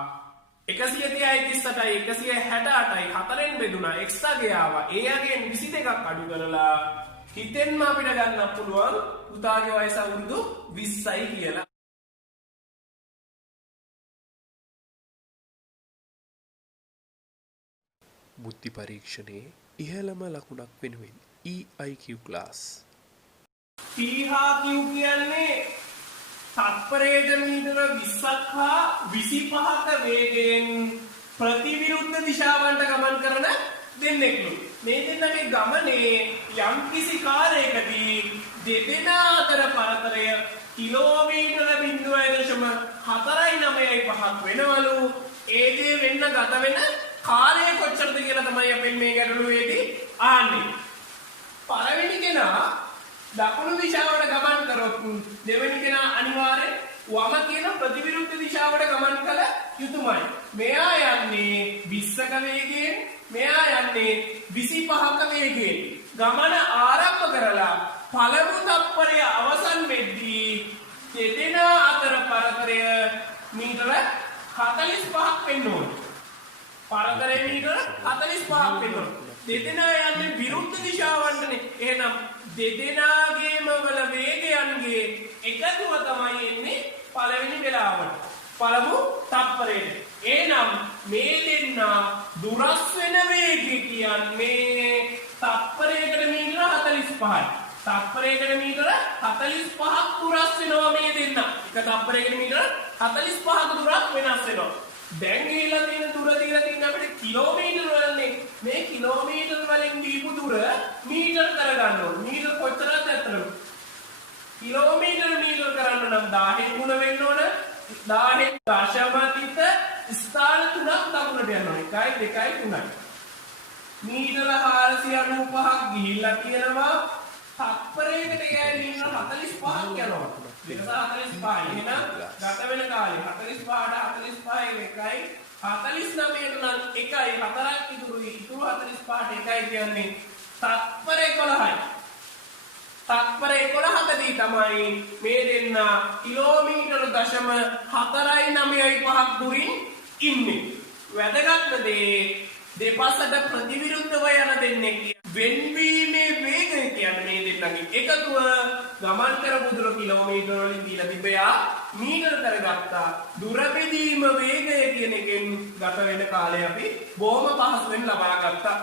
130යි 38යි 168යි 4ෙන් බෙදුණා. එක්ස්ට්‍රා ආවා. ඒ යගෙන් 22ක් අඩු කරලා හිතෙන්ම අපිට ගන්න පුළුවන් පුතාගේ වයස අවුරුදු 20යි කියලා. බුද්ධි පරීක්ෂණයේ ඉහළම ලකුණක් වෙනුවෙන් EIQ ක්ලාස්. P හා Q කියන්නේ තත්පරයට මීටර 20ක් හා 25ක වේගයෙන් ප්‍රතිවිරුද්ධ දිශාවන්ට ගමන් කරන දෙන්නෙක්ලු. මේ දෙන්නගේ ගමනේ යම්කිසි කාලයකදී දෙදෙනා අතර පරතරය කිලෝමීටර 0.495ක් වෙනවලු. ඒ දේ වෙන්න ගත වෙන කාලය කොච්චරද කියලා තමයි අපෙන් මේ ගැටලුවේදී අහන්නේ. පළවෙනි කෙනා දකුණු දිශාවට ගමන් කරොත් දෙවෙනි කෙනා අනිවාර්යෙන් වම කියන ප්‍රතිවිරුද්ධ දිශාවට ගමන් කළ යුතුමයි. මෙයා යන්නේ 20ක වේගයෙන්, මෙයා යන්නේ 25ක වේගයෙන්. ගමන ආරම්භ කරලා පළමු තත්පරය අවසන් වෙද්දී දෙදෙනා අතර පරතරය මීටර 45ක් වෙන්න ඕනේ. පරතරය මීටර 45ක් වෙන්න ඕනේ. දෙදෙනා යන්නේ විරුද්ධ දිශාවන්ටනේ. එහෙනම් දෙදෙනාගේම වල වේගයන්ගේ එකතුව තමයි එන්නේ පළවෙනි වෙලාවට. පළමු තත්පරයට. එහෙනම් මේ දෙන්නා දුරස් වෙන වේගය කියන්නේ තත්පරයකට මීටර 45යි. තත්පරයකට මීටර 45ක් දුරස් වෙනවා මේ දෙන්නා. එක තත්පරයකට මීටර 45ක දුරක් වෙනස් වෙනවා. දැන් ගිහිල්ලා තියෙන දුර දීලා තියෙන අපිට කිලෝමීටර වලින් මේ කිලෝමීටර වලින් දීපු දුර මීටර කරගන්න ඕනේ. මීටර කොච්චරද ඇත්තටම? කිලෝමීටර කරන්න නම් 1000 ගුණ වෙන්න ඕන. 1000 දශමතිත ස්ථාන තුනක් දකුණට යන්න ඕනේ. 1 2 3යි. මීටර 495ක් ගිහිල්ලා තියෙනවා. තත්පරයකට යන්නේ 45ක් යනවා. 45යි. එහෙනම් ගත වෙන කාලේ 45ට 45 එකයි 49ට නම් 1යි 4ක් ඉතුරුයි. ඉතුරු 45ට 1යි කියන්නේ තත්පර 11යි. තත්පර 11කදී තමයි මේ දෙන්න කිලෝමීටර 0.495ක් දුරින් ඉන්නේ. වැදගත්ම දේ දෙපසට ප්‍රතිවිරුද්ධව යන දෙන්නේ වෙන්වීමේ වේගය කියන්නේ මේ දෙන්නගේ එකතුව ගමන් කරපු දුර කිලෝමීටර වලින් දීලා තිබ්බයා මීටර කරගත්තා. දුර බෙදීම වේගය කියන එකෙන් ගත වෙන කාලය අපි බොහොම පහසුවෙන් ලබා ගත්තා.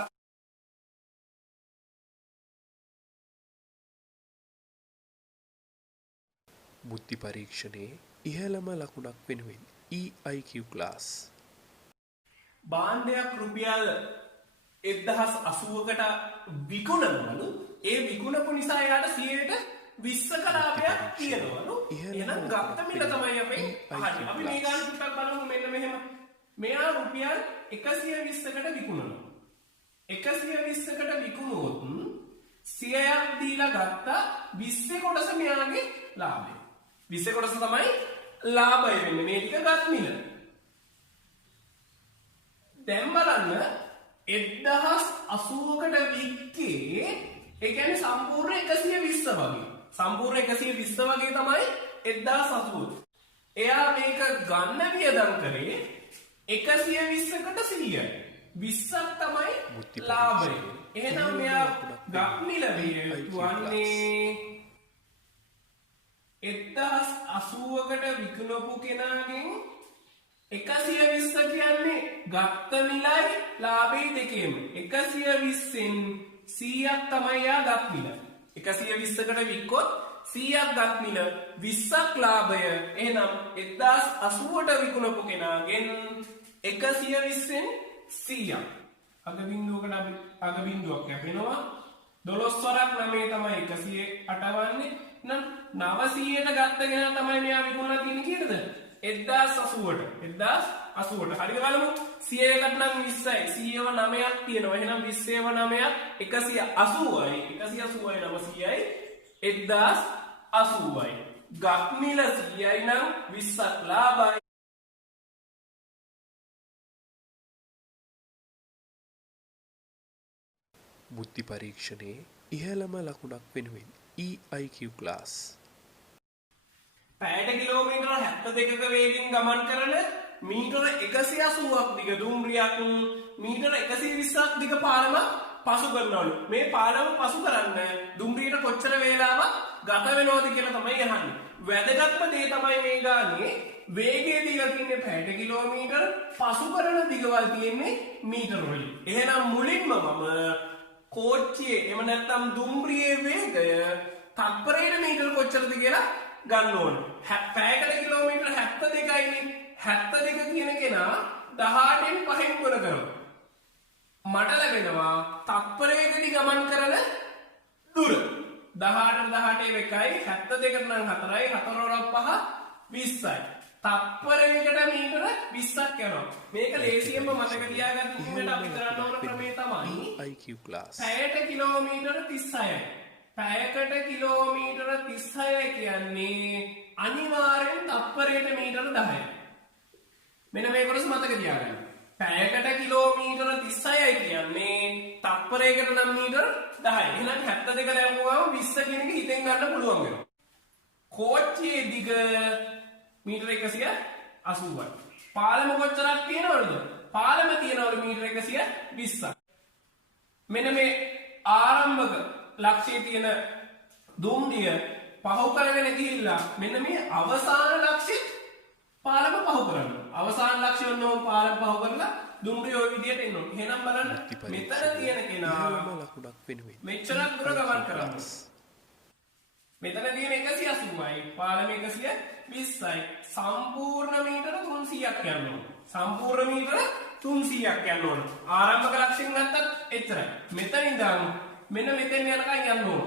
බුද්ධි පරීක්ෂණයේ ඉහළම ලකුණක් වෙනුවෙන් EIQ ක්ලාස්. භාණ්ඩයක් රුපියල් 1080කට විකුණනවලු. ඒ විකුණපු නිසා එයාට 120ක ලාභයක් තියෙනවලු. එහෙනම් ගත්ත මිල තමයි අපි අහන්නේ. අපි මේ ගාන ටිකක් බලමු මෙන්න මෙහෙම. මෙයා රුපියල් 120කට විකුණනවා. 120කට විකුණුවොත් 100ක් දීලා ගත්ත 20 කොටස මෙයාගේ ලාභය. 20 කොටස තමයි ලාභය වෙන්නේ. මේ ටික ගත් මිල. දැන් බලන්න 1080කට වික්කේ ඒ කියන්නේ සම්පූර්ණ 120 වගේ. සම්පූර්ණ 120 වගේ තමයි 1080. එයා මේක ගන්න වියදම් කරේ 120කට 100යි. 20ක් තමයි ලාභය. එහෙනම් මෙයා ගක්මිල වන්නේ 1080කට විකුණපු කෙනාගෙන් 120 කියන්නේ ගත්ත මිලයි ලාභේ දෙකේම 120න් 100ක් තමයි යා ගත් මිල. 120කට වික්කොත් 100ක් ගත් මිල 20ක් ලාභය. එහෙනම් 1080ට විකුණපු කෙනාගෙන් 120න් 100ක් අග බිඳුවකට අපි අග බිඳුවක් කැපෙනවා. 12 වරක් 9 තමයි 108 වන්නේ. නම් 900ට ගත්ත කෙනා තමයි මෙයා විකුණලා තියෙන්නේ කීයද? 1080ට හරිද බලමු. 100කට නම් 20යි 100ව 9ක් තියෙනවා. එහෙනම් 20ව 9ක් 180යි 900යි 1080යි. ගක්මිල 100යි නම් 20ක් ලාභයි. බුද්ධි පරීක්ෂණයේ ඉහළම ලකුණක් වෙනුවෙන් EIQ ක්ලාස්. පැයට කිලෝමීටර 72ක වේගෙන් ගමන් කරන මීටර 180ක් දිග දුම්රියක් මීටර 120ක් දිග පාලමක් පසු කරනවලු. මේ පාලම පසු කරන්න දුම්රියට කොච්චර වේලාවක් ගත වෙනවද කියලා තමයි අහන්නේ. වැදගත්ම දේ තමයි මේ ගානේ වේගය දීලා තින්නේ පැයට කිලෝමීටර පසු කරන දිගවල් තියෙන්නේ මීටර වලින්. එහෙනම් මුලින්ම මම කෝච්චියේ එහෙම නැත්නම් දුම්රියේ වේගය තත්පරයට මීටර කොච්චරද කියලා ගන්න ඕන. පැයකට කිලෝමීටර 72යිනේ. 72 කියන කෙනා 18න් 5න් ගුණ කරනවා. මට ලැබෙනවා තත්පරයකදී ගමන් කරන දුර. 18ට 18 එකයි 72ට නම් 4යි 4 වරක් 5 20යි. තත්පරයකට මීටර 20ක් යනවා. මේක ලේසියෙන්ම මතක තියාගන්න ඉන්නට අපි කරන්න ඕන ක්‍රමය තමයි EIQ ක්ලාස්. පැයට කිලෝමීටර 36යි. පැයකට කිලෝමීටර 36 කියන්නේ අනිවාර්යෙන් තත්පරයට මීටර 10යි. මෙන්න මේ කොටස මතක තියාගන්න. පැයකට කිලෝමීටර 36යි කියන්නේ තත්පරයකට නම් මීටර 10යි. එහෙනම් 72 දැම්මුවම 20 කියන එක හිතෙන් ගන්න පුළුවන් වෙනවා. කෝච්චියේ දිග මීටර 180යි. පාලම කොච්චරක් තියෙනවද? පාලම තියෙනවලු මීටර 120ක්. මෙන්න මේ ආරම්භක ලක්ෂයේ තියෙන දුම්රිය පහු කරගෙන ගිහිල්ලා මෙන්න මේ අවසාන ලක්ෂෙත් පාලම පහු කරනවා. අවසාන ලක්ෂය වන්නෝ පාලම පහු කරලා දුම්රිය ওই විදියට එනවා. එහෙනම් බලන්න මෙතන තියෙන කෙනා ලකුණක් වෙනුවෙන් මෙච්චරක් දුර ගමන් කරනවා. මෙතන තියෙන 180යි පාලම 120යි සම්පූර්ණ මීටර 300ක් යනවා. සම්පූර්ණ මීටර 300ක් යනවා. ආරම්භක ලක්ෂයෙන් ගත්තත් එච්චරයි. මෙතන ඉඳන් මෙන්න මෙතෙන් යනකම් යන්න ඕන.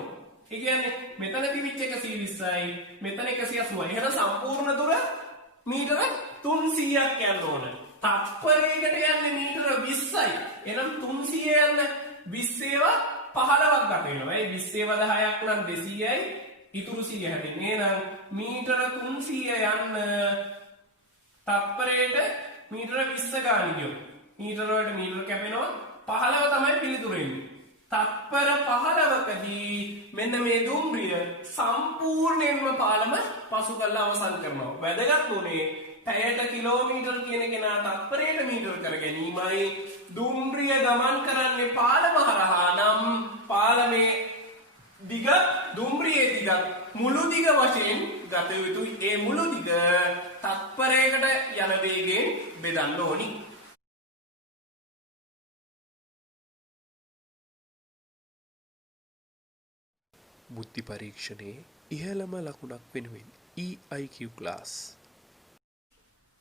ඒ කියන්නේ මෙතන තිබිච්ච 120යි මෙතන 180යි. එහෙනම් සම්පූර්ණ දුර මීටර 300ක් යන්න ඕන. තත්පරයකට යන්නේ මීටර 20යි. එහෙනම් 300 යන්න 20 ඒවා 15ක් ගත වෙනවා. ඒ 20 ඒවා 10ක් නම් 200යි. ඉතුරු 100 හැදෙන්නේ. එහෙනම් මීටර 300 යන්න තත්පරයට මීටර 20 ගාන ගියොත් මීටර වලට මීටර කැපෙනවා 15 තමයි පිළිතුර එන්නේ. තත්පර 15කදී මෙන්න මේ දුම්රිය සම්පූර්ණයෙන්ම පාලම පසු කරලා අවසන් කරනවා. වැදගත් උනේ පැයට කිලෝමීටර කියන කෙනා තත්පරයට මීටර කර ගැනීමයි. දුම්රිය ගමන් කරන්නේ පාලම හරහා නම් මුළු දිග වශයෙන් ගත යුතුයි. ඒ මුළු දිග තත්පරයකට යන වේගයෙන් බෙදන්න ඕනි. බුද්ධි පරීක්ෂණයේ ඉහළම ලකුණක් වෙනුවෙන් EIQ ක්ලාස්.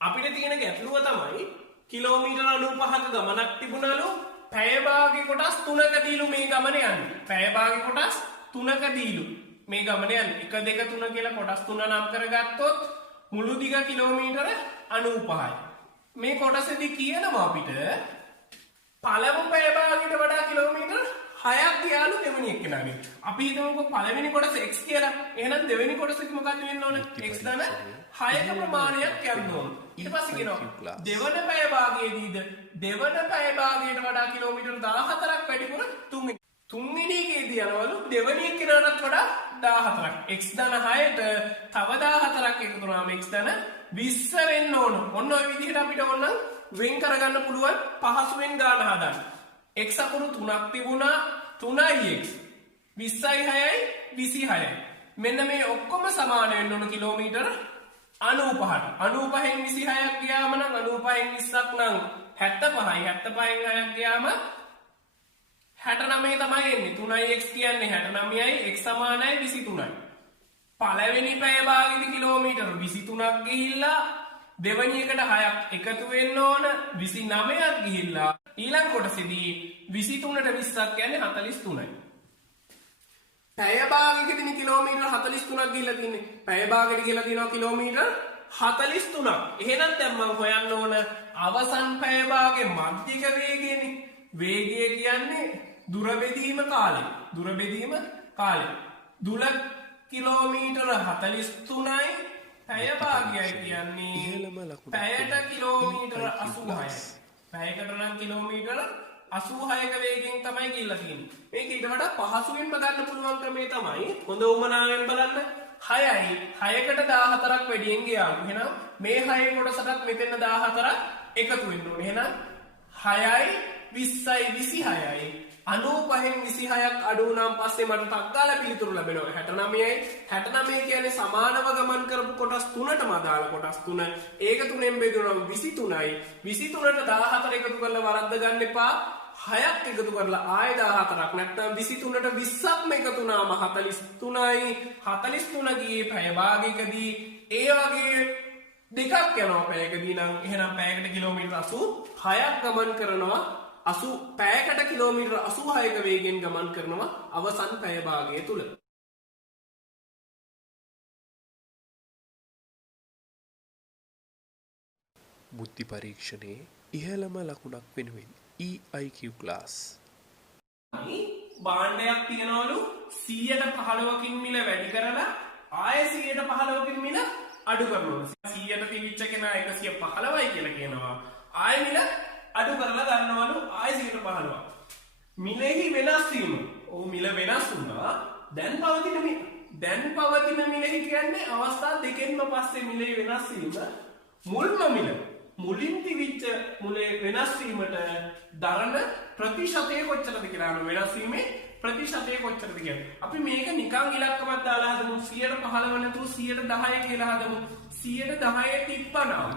අපිට තියෙන ගැටලුව තමයි කිලෝමීටර් 95ක ගමනක් තිබුණලු පැය භාගයේ කොටස් 3කදීලු මේ ගමන යන්නේ. පැය භාගයේ කොටස් 3කදීලු මේ ගමන යන්නේ. 1 2 3 කියලා කොටස් 3 නම් කරගත්තොත් මුළු දිග කිලෝමීටර 95යි. මේ කොටසෙදි කියනවා අපිට පළමු පැය භාගයට වඩා කිලෝමීටර් 6ක් ගියාලු දෙවෙනි එක්කෙනාගේ. අපි හිතමුකෝ පළවෙනි කොටස x කියලා. එහෙනම් දෙවෙනි කොටසෙදි මොකක්ද වෙන්න ඕන? x ධන 6ක ප්‍රමාණයක් යන්න ඕන. ඊට පස්සේ කියනවා දෙවන පැය භාගයේදීද දෙවන පැය භාගයට වඩා කිලෝමීටර් 14ක් වැඩිපුර තුන්වෙනි එකේදී යනවලු දෙවෙනි එක්කෙනාටත් වඩා 14ක්. x ධන 6ට තව 14ක් එකතු වුණාම x ධන 20 වෙන්න ඕන. ඔන්න ඔය විදිහට අපිට ඕන වෙන් කරගන්න පුළුවන් පහසුවෙන් ගාන හදන්න. x අකුරු 3ක් තිබුණා 3යි x 20යි 6යි 26යි. මෙන්න මේ ඔක්කොම සමාන වෙන්න ඕන කිලෝමීටර් 95ට. 95න් 26ක් ගියාම නම් 95න් 20ක් නම් 75යි. 75න් 6ක් ගියාම 69 තමයි එන්නේ. 3x කියන්නේ 69යි x සමානයි 23යි. පළවෙනි පැය භාගෙදි කිලෝමීටර් 23ක් ගිහිල්ලා දෙවැනි එකට 6ක් එකතු වෙන්න ඕන 29ක් ගිහිල්ලා ඊළඟ කොටසේදී 23ට 20ක් කියන්නේ 43යි. පැය භාගයකදී කිලෝමීටර් 43ක් ගිහිල්ලා තින්නේ. පැය භාගයට කියලා තියෙනවා කිලෝමීටර් 43ක්. එහෙනම් දැන් මම හොයන්න ඕන අවසන් පැය භාගයේ මධ්‍යක වේගයනේ. වේගය කියන්නේ දුර බෙදීම කාලය. දුර බෙදීම කාලය. දුර කිලෝමීටර් 43යි පැය භාගයයි කියන්නේ පැයට කිලෝමීටර් 86යි. පැයකට නම් කිලෝමීටර් 86ක වේගයෙන් තමයි ගිහිල්ලා තියෙන්නේ. මේක ඊට වඩා පහසුවෙන්ම ගන්න පුළුවන් ක්‍රමය තමයි හොඳ උමනාවෙන් බලන්න 6යි 6කට 14ක් වැඩියෙන් ගියාම එහෙනම් මේ 6 කොටසටත් මෙතන 14ක් එකතු වෙන්න ඕනේ. එහෙනම් 6යි 20යි 26යි 95න් 26ක් අඩු වුණාන් පස්සේ මට ටක් ගාලා පිළිතුරු ලැබෙනවා 69යි. 69 කියන්නේ සමානව ගමන් කරපු කොටස් 3ටම අදාළ කොටස් 3. ඒක 3ෙන් බෙදුනම 23යි. 23ට 14 එකතු කරලා වරද්ද ගන්න එපා. 6ක් එකතු කරලා ආයෙ 14ක් නැත්නම් 23ට 20ක්ම එකතු වුණාම 43යි. 43 ගියේ පැය භාගයකදී ඒ වගේ දෙකක් යනවා පැයකදී නම් එහෙනම් පැයකට කිලෝමීටර් 86ක් ගමන් කරනවා. පැයකට කිලෝමීටර් 86ක වේගයෙන් ගමන් කරනවා අවසන් පැය භාගය තුල. බුද්ධි පරීක්ෂණයේ ඉහළම ලකුණක් වෙනුවෙන් EIQ ක්ලාස්. භාණ්ඩයක් තියනවලු 115කින් මිල වැඩි කරලා ආයෙ 115කින් මිල අඩු කරනවා. 100ට තිබිච්ච කෙනා 115යි කියලා කියනවා. ආයෙ මිල අඩු කරලා ගන්නවලු ආයෙ 115ක්. මිලෙහි වෙනස් වීම. මිල වෙනස් වුණා. දැන් පවතින මිලෙහි කියන්නේ අවස්ථා දෙකෙන්ම පස්සේ මිලේ වෙනස් වීම. මුල්ම මිල මුලින් තිබිච්ච මුලේ වෙනස් වීමට දරන ප්‍රතිශතය කොච්චරද කියලා අහන වෙනස් වීමේ ප්‍රතිශතය කොච්චරද කියන්නේ. අපි මේක නිකන් ඉලක්කමක් දාලා හදමු 115 නැතුව 110 කියලා හදමු. 110 තිබ්බනම්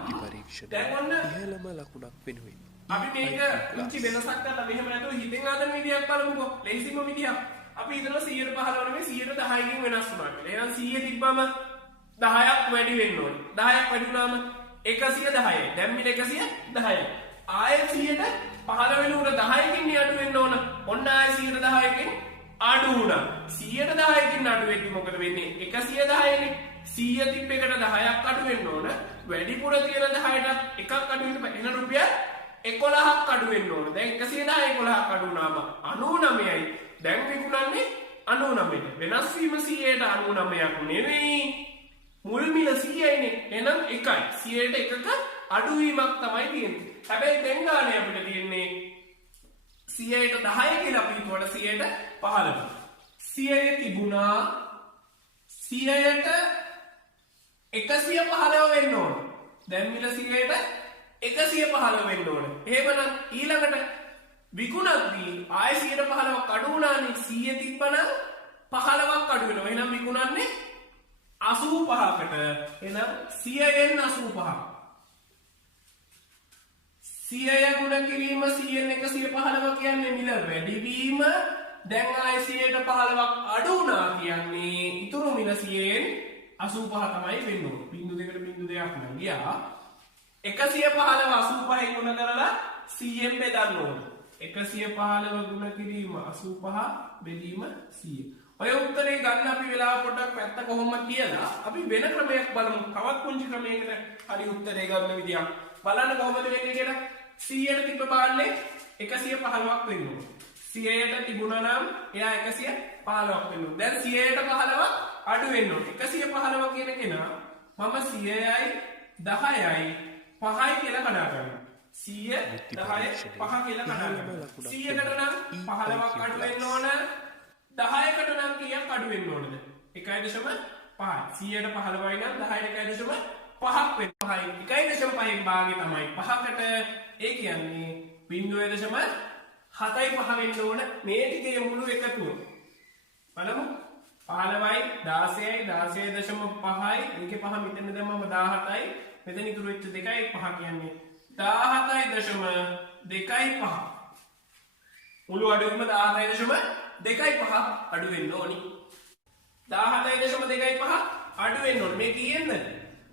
දැන් ඔන්න ඉහළම ලකුණක් වෙනුවෙන් අපි මේක උන්චි වෙනසක් කරලා මෙහෙම නැතුව හිතෙන් හදන විදියක් බලමුකෝ. ලේසිම විදියක්. අපි හිතනවා 115 නෙමෙයි 110කින් වෙනස් වුණා කියලා. එහෙනම් 100 තිබ්බම 10ක් වැඩි වෙන්න ඕනේ. 10ක් වැඩි වුණාම 110යි. දැන් මිල 110යි. ආයෙ 100ට 15 වෙනුවට 10කින් අඩු වෙන්න ඕන. ඔන්න ආයෙ 110කින් අඩු වුණා. 110කින් අඩු වෙද්දි මොකද වෙන්නේ? 110නේ. 100 තිබ්බ එකට 10ක් අඩු වෙන්න ඕන. වැඩිපුර තියෙන 10ට එකක් අඩු වෙන්න එන රුපියල් 11ක් අඩු වෙන්න ඕන. දැන් 110 11ක් අඩු වුණාම 99යි. දැන් විකුණන්නේ 99ට. වෙනස් වීම 100ට 99ක් නෙවෙයි. මුල් මිල 100යිනේ. එහෙනම් 1යි. 100ට එකක අඩුවීමක් තමයි තියෙන්නේ. හැබැයි දැන් ගානේ අපිට තියෙන්නේ 100ට 10 කියලා අපි හිතුවට 100ට 15. 100 තිබුණා 100ට 115 වෙන්න ඕන. දැන් මිල 100ට 115 වෙන්න ඕන. එහෙමනම් ඊළඟට විකුණද්දී ආයෙ 115ක් අඩු වුණානේ 100 තිබ්බනම් 15ක් අඩු වෙනවා. එහෙනම් විකුණන්නේ 85කට. එහෙනම් 100ෙන් 85. 100 ගුණ කිරීම 100ෙන් 115 කියන්නේ මිල වැඩිවීම. දැන් ආයේ 100ට 15ක් අඩු වුණා කියන්නේ ඉතුරු මිල 100ෙන් 85 තමයි වෙන්න ඕන. බිංදු දෙකට බිංදු දෙකක් නම් ගියා. 115 85න් ගුණ කරලා 100ෙන් බෙදන්න ඕන. 115 ගුණ කිරීම 85 බෙදීම 100. ඔය උත්තරේ ගන්න අපි වෙලාව පොඩ්ඩක් පැත්ත කොහොමද කියලා අපි වෙන ක්‍රමයක් බලමු. තවත් පුංචි ක්‍රමයකට හරි උත්තරේ ගන්න විදියක්. බලන්න කොහොමද වෙන්නේ කියලා. 100ට තිබ්බ බාන්නේ 115ක් වෙන්න ඕන. 100ට තිබුණා නම් එයා 115ක් වෙන්න ඕන. දැන් 100ට 15ක් අඩු වෙන්න ඕන. 115 කියන කෙනා මම 100යි 10යි 5යි කියලා කඩා ගන්නවා. 100 10 5 කියලා කඩා ගන්නවා. 100කට නම් 15ක් අඩු වෙන්න ඕන. 10කට නම් කීයක් අඩු වෙන්න ඕනද? 1.5. 100ට 15යි නම් 10ට 1.5ක් වෙන්න. 5යි 1.5න් භාගය තමයි 5කට. ඒ කියන්නේ 0.75 වෙන්න ඕන. මේ ටිකේ මුළු එකතුව. බලමු. 15යි 16යි 16.5යි ඒකේ 5 මෙතන දැම්මම 17යි. මෙතන ඉතුරු වෙච්ච 2යි 5 කියන්නේ 17.25. මුළු අඩුවීම 17.25 අඩු වෙන්න ඕනි. 17.25 අඩු වෙන්න ඕනේ. මේ කීයෙන්ද?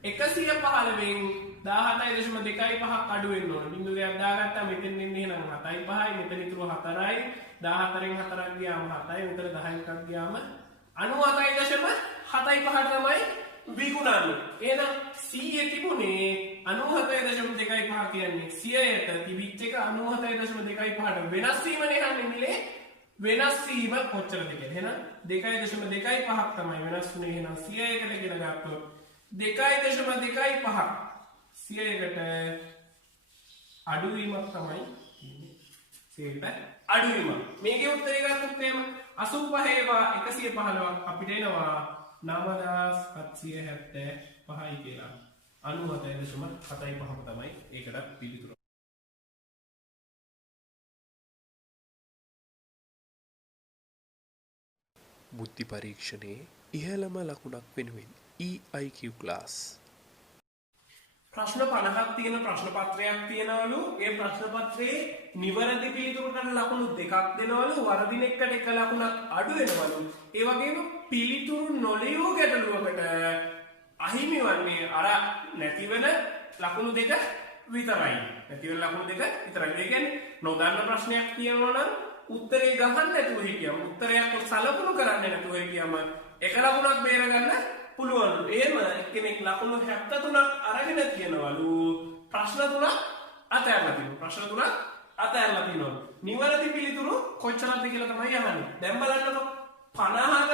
115න් 17.25 අඩු වෙන්න ඕනේ. බිංදු දෙකක් දාගත්තා. මෙතෙන් එන්නේ එහෙනම් 7යි 5යි. මෙතන ඉතුරු 4යි. 14න් 4ක් ගියාම 7යි. මෙතන 10ක් ගියාම 97.75 තමයි විකුණන්නේ. එහෙනම් 100 තිබුණේ 97.25 කියන්නේ 100ට තිබිච්ච එක 97.25ට වෙනස් වීමනේ යන්නේ මිලේ. වෙනස් වීම කොච්චරද කියලා. එහෙනම් 2.25ක් තමයි වෙනස් වුනේ. එහෙනම් 100කට කියලා ගත්තොත් 2.25 100කට අඩුවීමක් තමයි ඉන්නේ. 100කට අඩුවීම. මේකේ උත්තරේ ගත්තොත් එහෙම 85 115ක් අපිට එනවා 9775යි කියලා. 97.75 තමයි ඒකට පිළිතුර. බුද්ධි පරීක්ෂණයේ ඉහළම ලකුණක් වෙනුවෙන් EIQ ක්ලාස්. ප්‍රශ්න 50ක් තියෙන ප්‍රශ්න පත්‍රයක් තියෙනවලු. ඒ ප්‍රශ්න පත්‍රයේ නිවැරදි පිළිතුරකට ලකුණු දෙකක් දෙනවලු. වරදින එකට එක ලකුණක් අඩු වෙනවලු. ඒ වගේම පිළිතුරු නොලියූ ගැටලුවකට අහිමි වන්නේ අර නැතිවෙන ලකුණු දෙක විතරයි. නැතිවෙන ලකුණු දෙක විතරයි. ඒ කියන්නේ නොදන්න ප්‍රශ්නයක් තියෙනවා නම් උත්තරේ ගහන්න නැතුව හිටියම උත්තරයක් සලකුණු කරන්නේ නැතුව හිටියම එක ලකුණක් බේරගන්න පුළුවන්. එහෙම කෙනෙක් ලකුණු 73ක් අරගෙන තියනවලු. ප්‍රශ්න 3ක් අතහැරලා තියෙනවා. ප්‍රශ්න 3ක් අතහැරලා තියෙනවා. නිවැරදි පිළිතුරු කොච්චරද කියලා තමයි අහන්නේ. දැන් බලන්නකො 50ක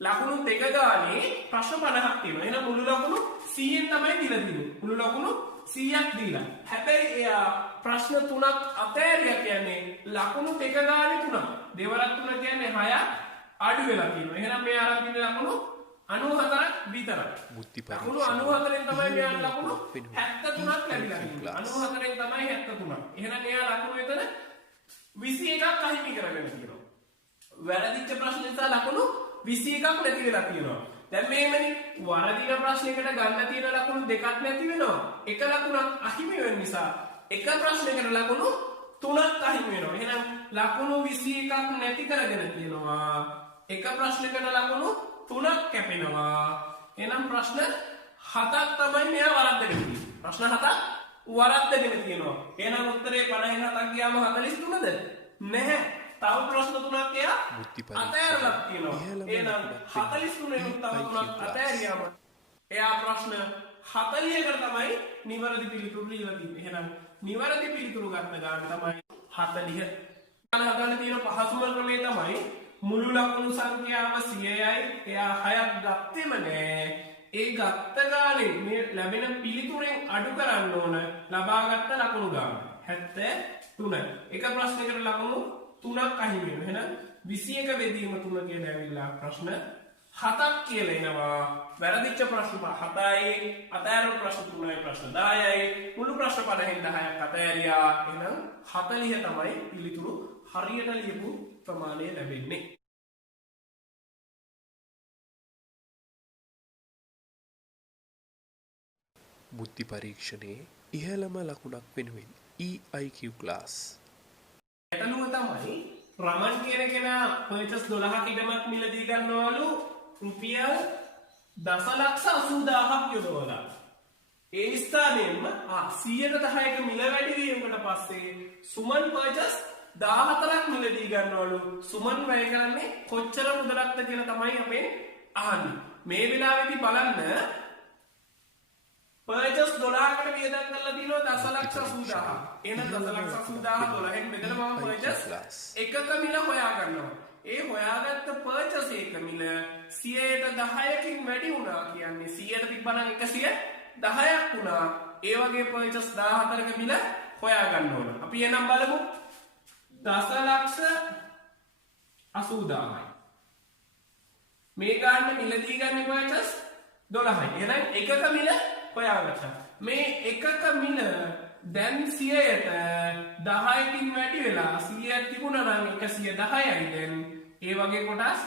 ලකුණු දෙක ගානේ ප්‍රශ්න 50ක් තියෙනවා. එහෙනම් මුළු ලකුණු 100න් තමයි දීලා තියෙන්නේ. මුළු ලකුණු 100ක් දීලා. හැබැයි එයා ප්‍රශ්න 3ක් අතෑරියා කියන්නේ ලකුණු දෙක ගානේ 3ක්. දෙවරක් 3 කියන්නේ 6ක් අඩු වෙලා තියෙනවා. එහෙනම් මේ අරන් තියෙන ලකුණු 94ක් විතරයි. ලකුණු 94න් තමයි මෙයා ලකුණු 73ක් ලැබිලා තියෙන්නේ. 94න් තමයි 73ක්. එහෙනම් එයා ලකුණු එතන 21ක් අහිමි කරගෙන තියෙනවා. වැරදිච්ච ප්‍රශ්න නිසා ලකුණු 21ක් නැති වෙලා තියෙනවා. දැන් මේමනේ වරදින ප්‍රශ්නයකට ගන්න තියෙන ලකුණු දෙකක් නැති වෙනවා. එක ලකුණක් අහිමි වෙන නිසා එක ප්‍රශ්නයකට ලකුණු 3ක් අහිමි වෙනවා. එහෙනම් ලකුණු 21ක් නැති කරගෙන තියෙනවා. එක ප්‍රශ්නයකට ලකුණු 3ක් කැපෙනවා. එහෙනම් ප්‍රශ්න 7ක් තමයි මෙයා වරද්දගෙන තියෙන්නේ. ප්‍රශ්න 7ක් වරද්දගෙන තියෙනවා. එහෙනම් උත්තරේ 50න් 7ක් ගියාම 43ද? නැහැ. තව ප්‍රශ්න 3ක් එයා අතෑරලා තියෙනවා. එහෙනම් 43න් තව 3ක් අතෑරියාම එයා ප්‍රශ්න 40කට තමයි නිවැරදි පිළිතුරු ලියලා තියෙන්නේ. එහෙනම් නිවැරදි පිළිතුරු ගන්න ගාන තමයි 40. හදන්න තියෙන පහසුම ක්‍රමය තමයි මුළු ලකුණු සංඛ්‍යාව 100යි. එයා 6ක් ගත්තෙම නෑ. ඒ ගත්ත ගානේ මේ ලැබෙන පිළිතුරෙන් අඩු කරන්න ඕන ලබාගත් ලකුණු ගාන 73. එක ප්‍රශ්නයකට ලකුණු 3ක් අහිමි වෙනවා. එහෙනම් 21 බෙදීම 3 කියලා ඇවිල්ලා ප්‍රශ්න 7ක් කියලා එනවා. වැරදිච්ච ප්‍රශ්න 7යි, අතෑරුණු ප්‍රශ්න 3යි, ප්‍රශ්න 10යි. මුළු ප්‍රශ්න 50න් 10ක් අතෑරියා. එහෙනම් 40 තමයි පිළිතුරු හරියට ලියපු ප්‍රමාණය ලැබෙන්නේ. බුද්ධි පරීක්ෂණයේ ඉහළම ලකුණක් වෙනුවෙන් EIQ ක්ලාස්. ගැටලුව තමයි රමන් කියන කෙනා පර්චස් 12ක ඉඩමක් මිලදී ගන්නවලු රුපියල් 10,80,000ක් යොදවලා. ඒ ස්ථානයෙන්ම 110ක මිල වැඩි වීමකට පස්සේ සුමන් පර්චස් 14ක් මිලදී ගන්නවලු. සුමන් වැය කරන්නේ කොච්චර මුදලක්ද කියලා තමයි අපෙන් අහන්නේ. මේ වෙලාවේදී බලන්න පර්චස් 12කට වියදම් කරලා තියෙනවා 10,80,000. එහෙනම් 10,80,000 12න් බෙදලා මම පර්චස් එකක මිල හොයා ගන්නවා. ඒ හොයාගත්ත පර්චස් එක මිල 10%කින් වැඩි වුණා කියන්නේ 100ට තිබ්බනම් 110ක් වුණා. ඒ වගේ පර්චස් 14ක මිල හොයා ගන්න ඕන. අපි එනම් බලමු 10,80,000යි. මේ ගන්න මිලදී ගන්න පර්චස් 12යි. එහෙනම් එකක මිල හොයාගත්තා. මේ එකක මිල දැන් 100ට 10කින් වැඩි වෙලා 100ක් තිබුණා නම් 110යි. දැන් ඒ වගේ කොටස්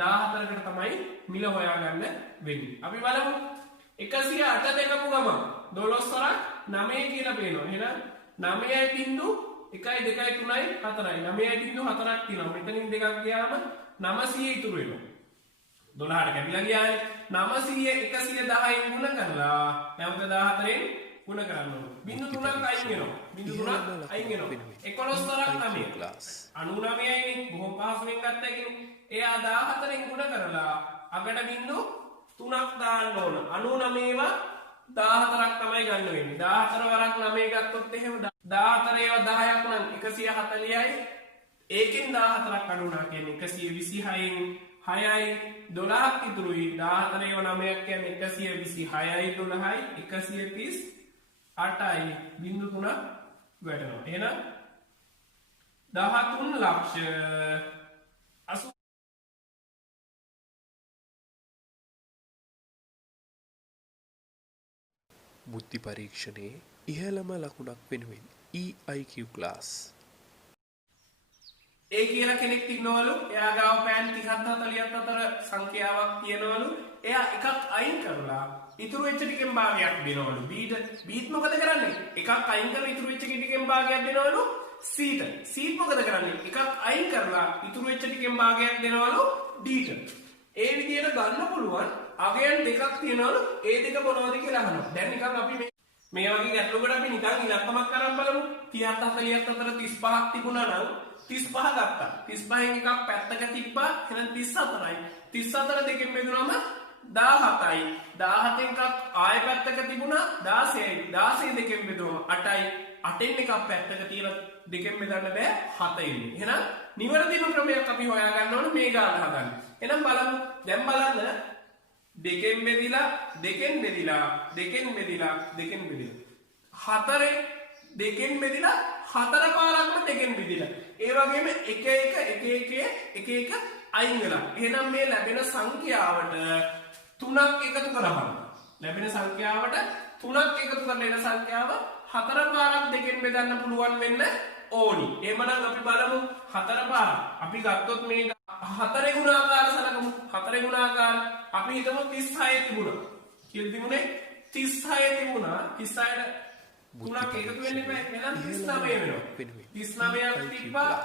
14කට තමයි මිල හොයාගන්න වෙන්නේ. අපි බලමු 108 දෙකපු ගමන් 12 වරක් 9 කියලා පේනවා. එහෙනම් 9.1 2 3යි 4යි 9.4ක් තියෙනවා. මෙතනින් දෙකක් ගියාම 900 ඉතුරු වෙනවා. 12ට කැපිලා ගියානේ. 900 110න් ගුණ කරලා නැවත 14න් ගුණ කරන්න ඕන. බිංදු 3ක් අයින් වෙනවා. බිංදු 3ක් අයින් වෙනවා. 11 වරක් 9 ක්ලාස් 99යිනේ. බොහොම පහසුවෙන් ගත්ත එකනේ. එයා 14න් ගුණ කරලා අගට බිංදු 3ක් දාන්න ඕන. 99ව 14ක් තමයි ගන්න වෙන්නේ. 14 වරක් 9 ගත්තොත් එහෙම 14 ඒවා 10ක් නම් 140යි. ඒකෙන් 14ක් අඩු වුණා කියන්නේ 126න් 6යි 12ක් ඉතුරුයි. 14 ඒවා 9ක් කියන්නේ 126යි 12යි 138යි බිංදු 3ක් වැටෙනවා. එහෙනම් 13,80,000 බුද්ධි පරීක්ෂණයේ ඉහළම ලකුණක් වෙනුවෙන් EIQ ක්ලාස්. ඒ කියලා කෙනෙක් ඉන්නවලු. එයා ගාව පෑන් 37 44 සංඛ්‍යාවක් තියෙනවලු. එයා එකක් අයින් කරලා ඉතුරු වෙච්ච ටිකෙන් භාගයක් දෙනවලු. බීට් මොකද කරන්නේ? එකක් අයින් කරලා ඉතුරු වෙච්ච ටිකෙන් භාගයක් දෙනවලු සීට මොකද කරන්නේ? එකක් අයින් කරලා ඉතුරු වෙච්ච ටිකෙන් භාගයක් දෙනවලු ඩීට. ඒ විදිහට ගන්න පුළුවන් අගයන් දෙකක් තියෙනවලු. ඒ දෙක මොනවද කියලා අහනවා. දැන් නිකන් අපි මේ වගේ ගැටලුවකට අපි නිකන් ඉලක්කමක් කරන් බලමු. 37 44 35ක් තිබුණා නම් 35 ගත්තා. 35න් එකක් පැත්තක තිබ්බා. එහෙනම් 34යි. 34 දෙකෙන් බෙදුනම 17යි. 17න් එකක් ආයෙ පැත්තක තිබුණා 16යි. 16 දෙකෙන් බෙදුවම 8යි. 8න් එකක් පැත්තක තියලා දෙකෙන් බෙදන්න බෑ 7යි. එහෙනම් නිවැරදිම ක්‍රමයක් අපි හොයා ගන්න ඕනේ මේ ගාන හදන්න. එහෙනම් බලමු. දැන් බලන්න දෙකෙන් බෙදිලා 4 දෙකෙන් බෙදිලා 4 පාරක්ම දෙකෙන් බෙදිලා. ඒ වගේම එක අයින් වෙලා. එහෙනම් මේ ලැබෙන සංඛ්‍යාවට 3ක් එකතු කරපන්. ලැබෙන සංඛ්‍යාවට 3ක් එකතු කරලා එන සංඛ්‍යාව 4 පාරක් දෙකෙන් බෙදන්න පුළුවන් වෙන්න ඕනි. එහෙමනම් අපි බලමු 4 පාර. අපි ගත්තොත් මේ 4 ගුණාකාර සලකමු. 4 ගුණාකාර අපි හිතමු 36 තිබුණා. කීයද තිබුණේ? 36 තිබුණා. 36ට 3ක් එකතු වෙන්න බෑ. එහෙනම් 39 වෙනවා. 39ක් තිබ්බා.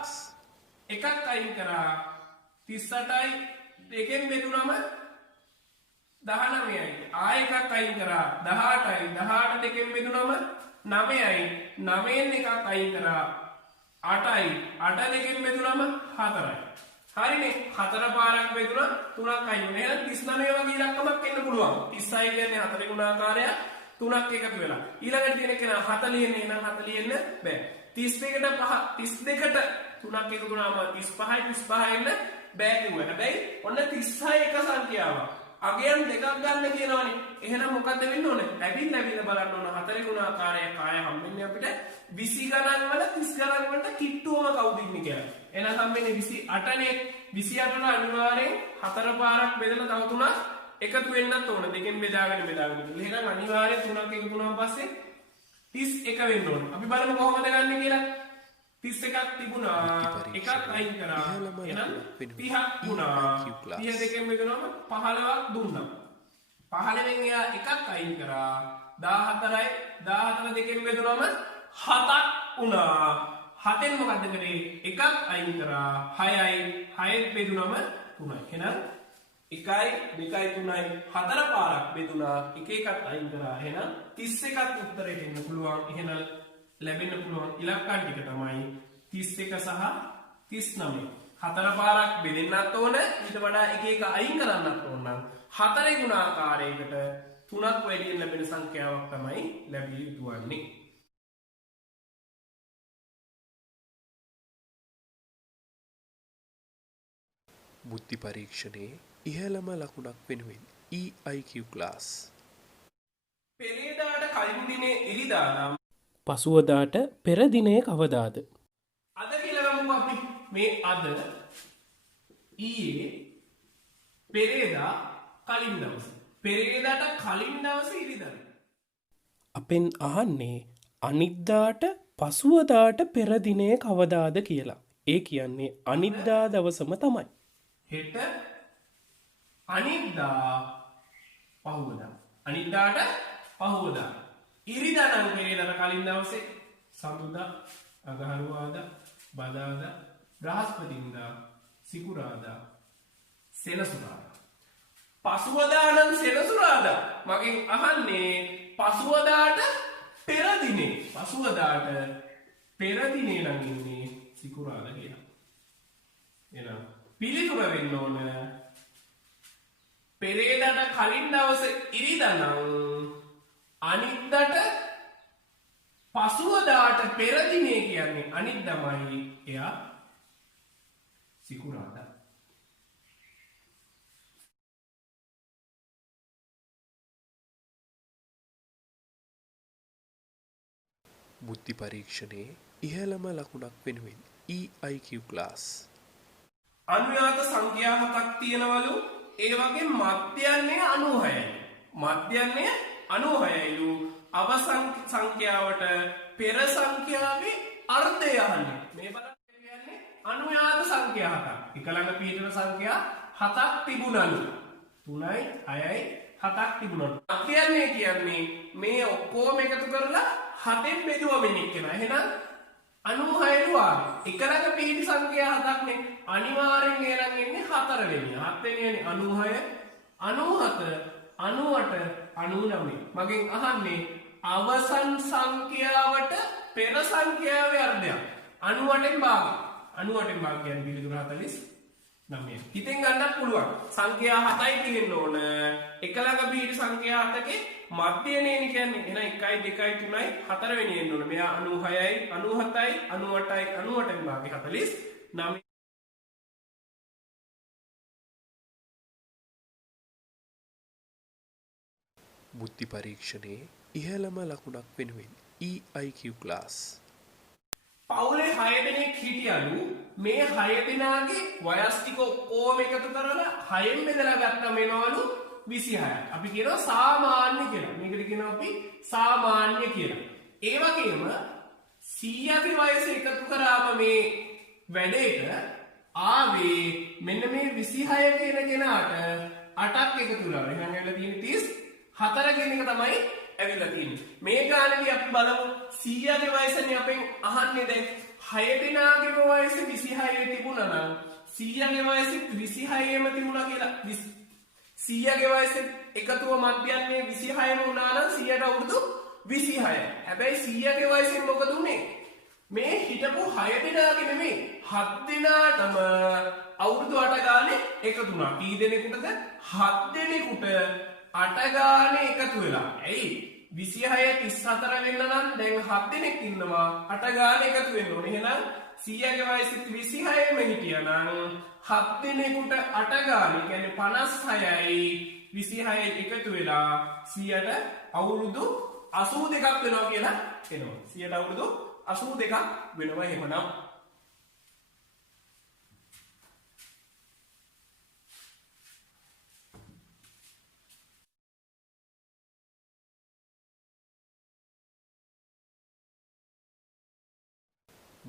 එකක් අයින් කරා 38යි දෙකෙන් බෙදුනම 19යි. ආයෙ එකක් අයින් කරා 18යි. 18 දෙකෙන් බෙදුනම 9යි. 9න් එකක් අයින් කරා 8යි. 8 දෙකෙන් බෙදුනම 4යි. හරිනේ. 4 පාරක් බෙදුනා 3ක් අයින් වෙනවා. එහෙනම් 39 වගේ ඉලක්කමක් එන්න පුළුවන්. 36 කියන්නේ 4 ගුණාකාරය 3ක් එකතු වෙලා. ඊළඟට තියෙන කෙනා 40 එන්නේ. එහෙනම් 40 එන්න බෑ. 32ට 3ක් එකතු වුණාම 35 එන්න බෑ කිව්වා. හැබැයි ඔන්න 36 එක සංඛ්‍යාවක්. අගයන් දෙකක් ගන්න කියනවනේ. එහෙනම් මොකද්ද වෙන්න ඕනේ? ඇවිල්ලා බලන්න ඕන 4 ගුණාකාරය කාය හම්බෙන්නේ අපිට 20 ගණන් වල 30 ගණන් වලට කිට්ටුවම කවුද ඉන්නේ කියලා. එහෙනම් හම්බෙන්නේ 28නේ. 28ට අනිවාර්යෙන් 4 පාරක් බෙදලා තව 3ක් එකතු වෙන්නත් ඕන. දෙකෙන් බෙදාගෙන. එහෙනම් අනිවාර්යෙන් 3ක් එකතු වුණාන් පස්සේ 31 වෙන්න ඕන. අපි බලමු කොහොමද ගන්න කියලා. 31ක් තිබුණා. එකක් අයින් කරා. එහෙනම් 30ක් වුණා. 30 දෙකෙන් බෙදුනම 15ක් දුන්නා. 15න් එයා එකක් අයින් කරා 14යි 14 දෙකෙන් බෙදුනම 7ක් වුණා. 7ෙන් මොකද්ද කරේ? එකක් අයින් කරා. 6යි 6ෙන් බෙදුනම 3යි. එහෙනම් 1යි 2යි 3යි 4 පාරක් බෙදුනා. එක එකක් අයින් කරා. එහෙනම් 31ක් උත්තරයට එන්න පුළුවන්. එහෙනම් ලැබෙන්න පුළුවන් ඉලක්කම් ටික තමයි 31 සහ 39. 4 පාරක් බෙදෙන්නත් ඕන. ඊට වඩා එක එක අයින් කරන්නත් ඕන නම් 4 ගුණාකාරයකට 3ක් වැඩියෙන් ලැබෙන සංඛ්‍යාවක් තමයි ලැබිය යුතු වන්නේ. බුද්ධි පරීක්ෂණයේ ඉහළම ලකුණක් වෙනුවෙන් EIQ ක්ලාස්. පෙරේදාට කලින් දිනේ ඉරිදා නම් පසුවදාට පෙර දිනය කවදාද? අද කියලා ගමුකෝ අපි. මේ අද ඊයේ පෙරේදා කලින් දවස. පෙරේදාට කලින් දවස ඉරිදා. අපෙන් අහන්නේ අනිද්දාට පසුවදාට පෙර දිනය කවදාද කියලා. ඒ කියන්නේ අනිද්දා දවසම තමයි. හෙට අනිද්දා පහුවදා. අනිද්දාට පහුවදා. ඉරිදා නම් පෙරේදාට කලින් දවසේ සඳුදා, අඟහරුවාදා, බදාදා, බ්‍රහස්පතින්දා, සිකුරාදා, සෙනසුරාදා. පසුවදා නම් සෙනසුරාදා. මගෙන් අහන්නේ පසුවදාට පෙර දිනේ. පසුවදාට පෙර දිනේ නම් ඉන්නේ සිකුරාදා කියලා. එහෙනම් පිළිතුර වෙන්න ඕන පෙරේදාට කලින් දවසේ ඉරිදා නම් අනිද්දාට පසුවදාට පෙර දිනේ කියන්නේ අනිද්දාමයි. එයා සිකුරාදා. බුද්ධි පරීක්ෂණයේ ඉහළම ලකුණක් වෙනුවෙන් EIQ ක්ලාස්. අනුයාත සංඛ්‍යා හතක් තියෙනවලු. ඒ වගේ මධ්‍යන්නේ 96යි. මධ්‍යන්නේ 96යිලු. අවසන් සංඛ්‍යාවට පෙර සංඛ්‍යාවේ අර්ධය අහන්නේ. මේ බලන්න කියන්නේ අනුයාත සංඛ්‍යා හතක්. එක ළඟ පිටන සංඛ්‍යා හතක් තිබුණලු. 3යි 6යි 7ක් තිබුණලු. මධ්‍යන්නේ කියන්නේ මේ ඔක්කොම එකතු කරලා 7ෙන් බෙදුවම එන්නේ කෙනා. එහෙනම් 96 ආවේ. එක ළඟ පිහිටි සංඛ්‍යා හතක්නේ. අනිවාර්යෙන් ඒ ළඟ එන්නේ 4 වෙනි. 7 වෙනියනේ 96, 97, 98, 99. මගෙන් අහන්නේ අවසන් සංඛ්‍යාවට පෙර සංඛ්‍යාවේ අර්ධයක්. 98න් භාගය. 98න් භාගය කියන්නේ පිළිතුර 49. හිතෙන් ගන්නත් පුළුවන්. සංඛ්‍යා 7යි තියෙන්න ඕන. එක ළඟ පිහිටි සංඛ්‍යා 7කේ මධ්‍යනේ කියන්නේ. එහෙනම් 1යි 2යි 3යි 4 වෙනි එන්න ඕන. මෙයා 96යි 97යි 98යි 98න් භාගය 49. බුද්ධි පරීක්ෂණයේ ඉහළම ලකුණක් වෙනුවෙන් EIQ ක්ලාස්. පවුලේ 6 දෙනෙක් හිටියලු. මේ 6 දෙනාගේ වයස් ටික ඔක්කොම එකතු කරලා 6ෙන් බෙදලා ගත්තම එනවලු 26ක්. අපි කියනවා සාමාන්‍ය කියලා. මේකට කියනවා අපි සාමාන්‍ය කියලා. ඒ වගේම 100ගේ වයස එකතු කරාම මේ වැඩේට ආවේ මෙන්න මේ 26 කියන කෙනාට 8ක් එකතු කරලා. එහෙනම් ඇවිල්ලා තියෙන්නේ 34 කියන එක තමයි ඇවිල්ලා තියෙන්නේ. මේ ගානේදී අපි බලමු 100ගේ වයසනේ අපෙන් අහන්නේ දැන් 6 දෙනාගේම වයස 26 තිබුණා නම් 100ගේ වයස 26ෙම තිබුණා කියලා 100ගේ වයස එකතුව මධ්‍යන්නේ 26ම වුණා නම් 100ට අවුරුදු 26. හැබැයි 100ගේ වයසෙන් මොකද උනේ? මේ හිටපු 6 දෙනාගේ නෙමෙයි 7 දෙනාටම අවුරුදු 8 ගානේ එකතු වුණා. කී දෙනෙකුටද? 7 දෙනෙකුට 8 ගානේ එකතු වෙලා. ඇයි? 26 34 වෙන්න නම් දැන් 7 දෙනෙක් ඉන්නවා. 8 ගානේ එකතු වෙන්න ඕනේ. එහෙනම් 100ගේ වයස 26ෙම හිටියනම් 7 දෙනෙකුට 8 ගානේ කියන්නේ 56යි 26යි එකතු වෙලා 100ට අවුරුදු 82ක් වෙනවා කියලා එනවා. 100ට අවුරුදු 82ක් වෙනවා එහෙමනම්.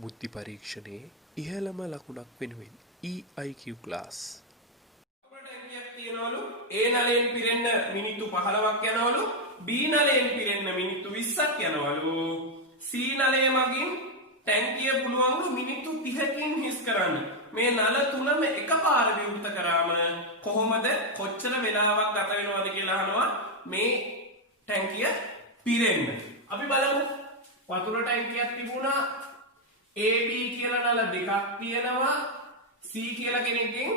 බුද්ධි පරීක්ෂණයේ ඉහළම ලකුණක් වෙනුවෙන් EIQ ක්ලාස්. තියෙනවලු ඒ නලයෙන් පිරෙන්න මිනිත්තු 15ක් යනවලු B නලයෙන් පිරෙන්න මිනිත්තු 20ක් යනවලු. C නලය මගින් ටැංකිය පුළුවන්ලු මිනිත්තු 30කින් හිස් කරන්න. මේ නල තුනම එකපාර විවෘත කරාම කොහොමද කොච්චර වෙලාවක් ගත වෙනවද කියලා අහනවා මේ ටැංකිය පිරෙන්න. අපි බලමු. වතුර ටැංකියක් තිබුණා. A B කියලා නල දෙකක් තියෙනවා. C කියලා කෙනෙක්ගෙන්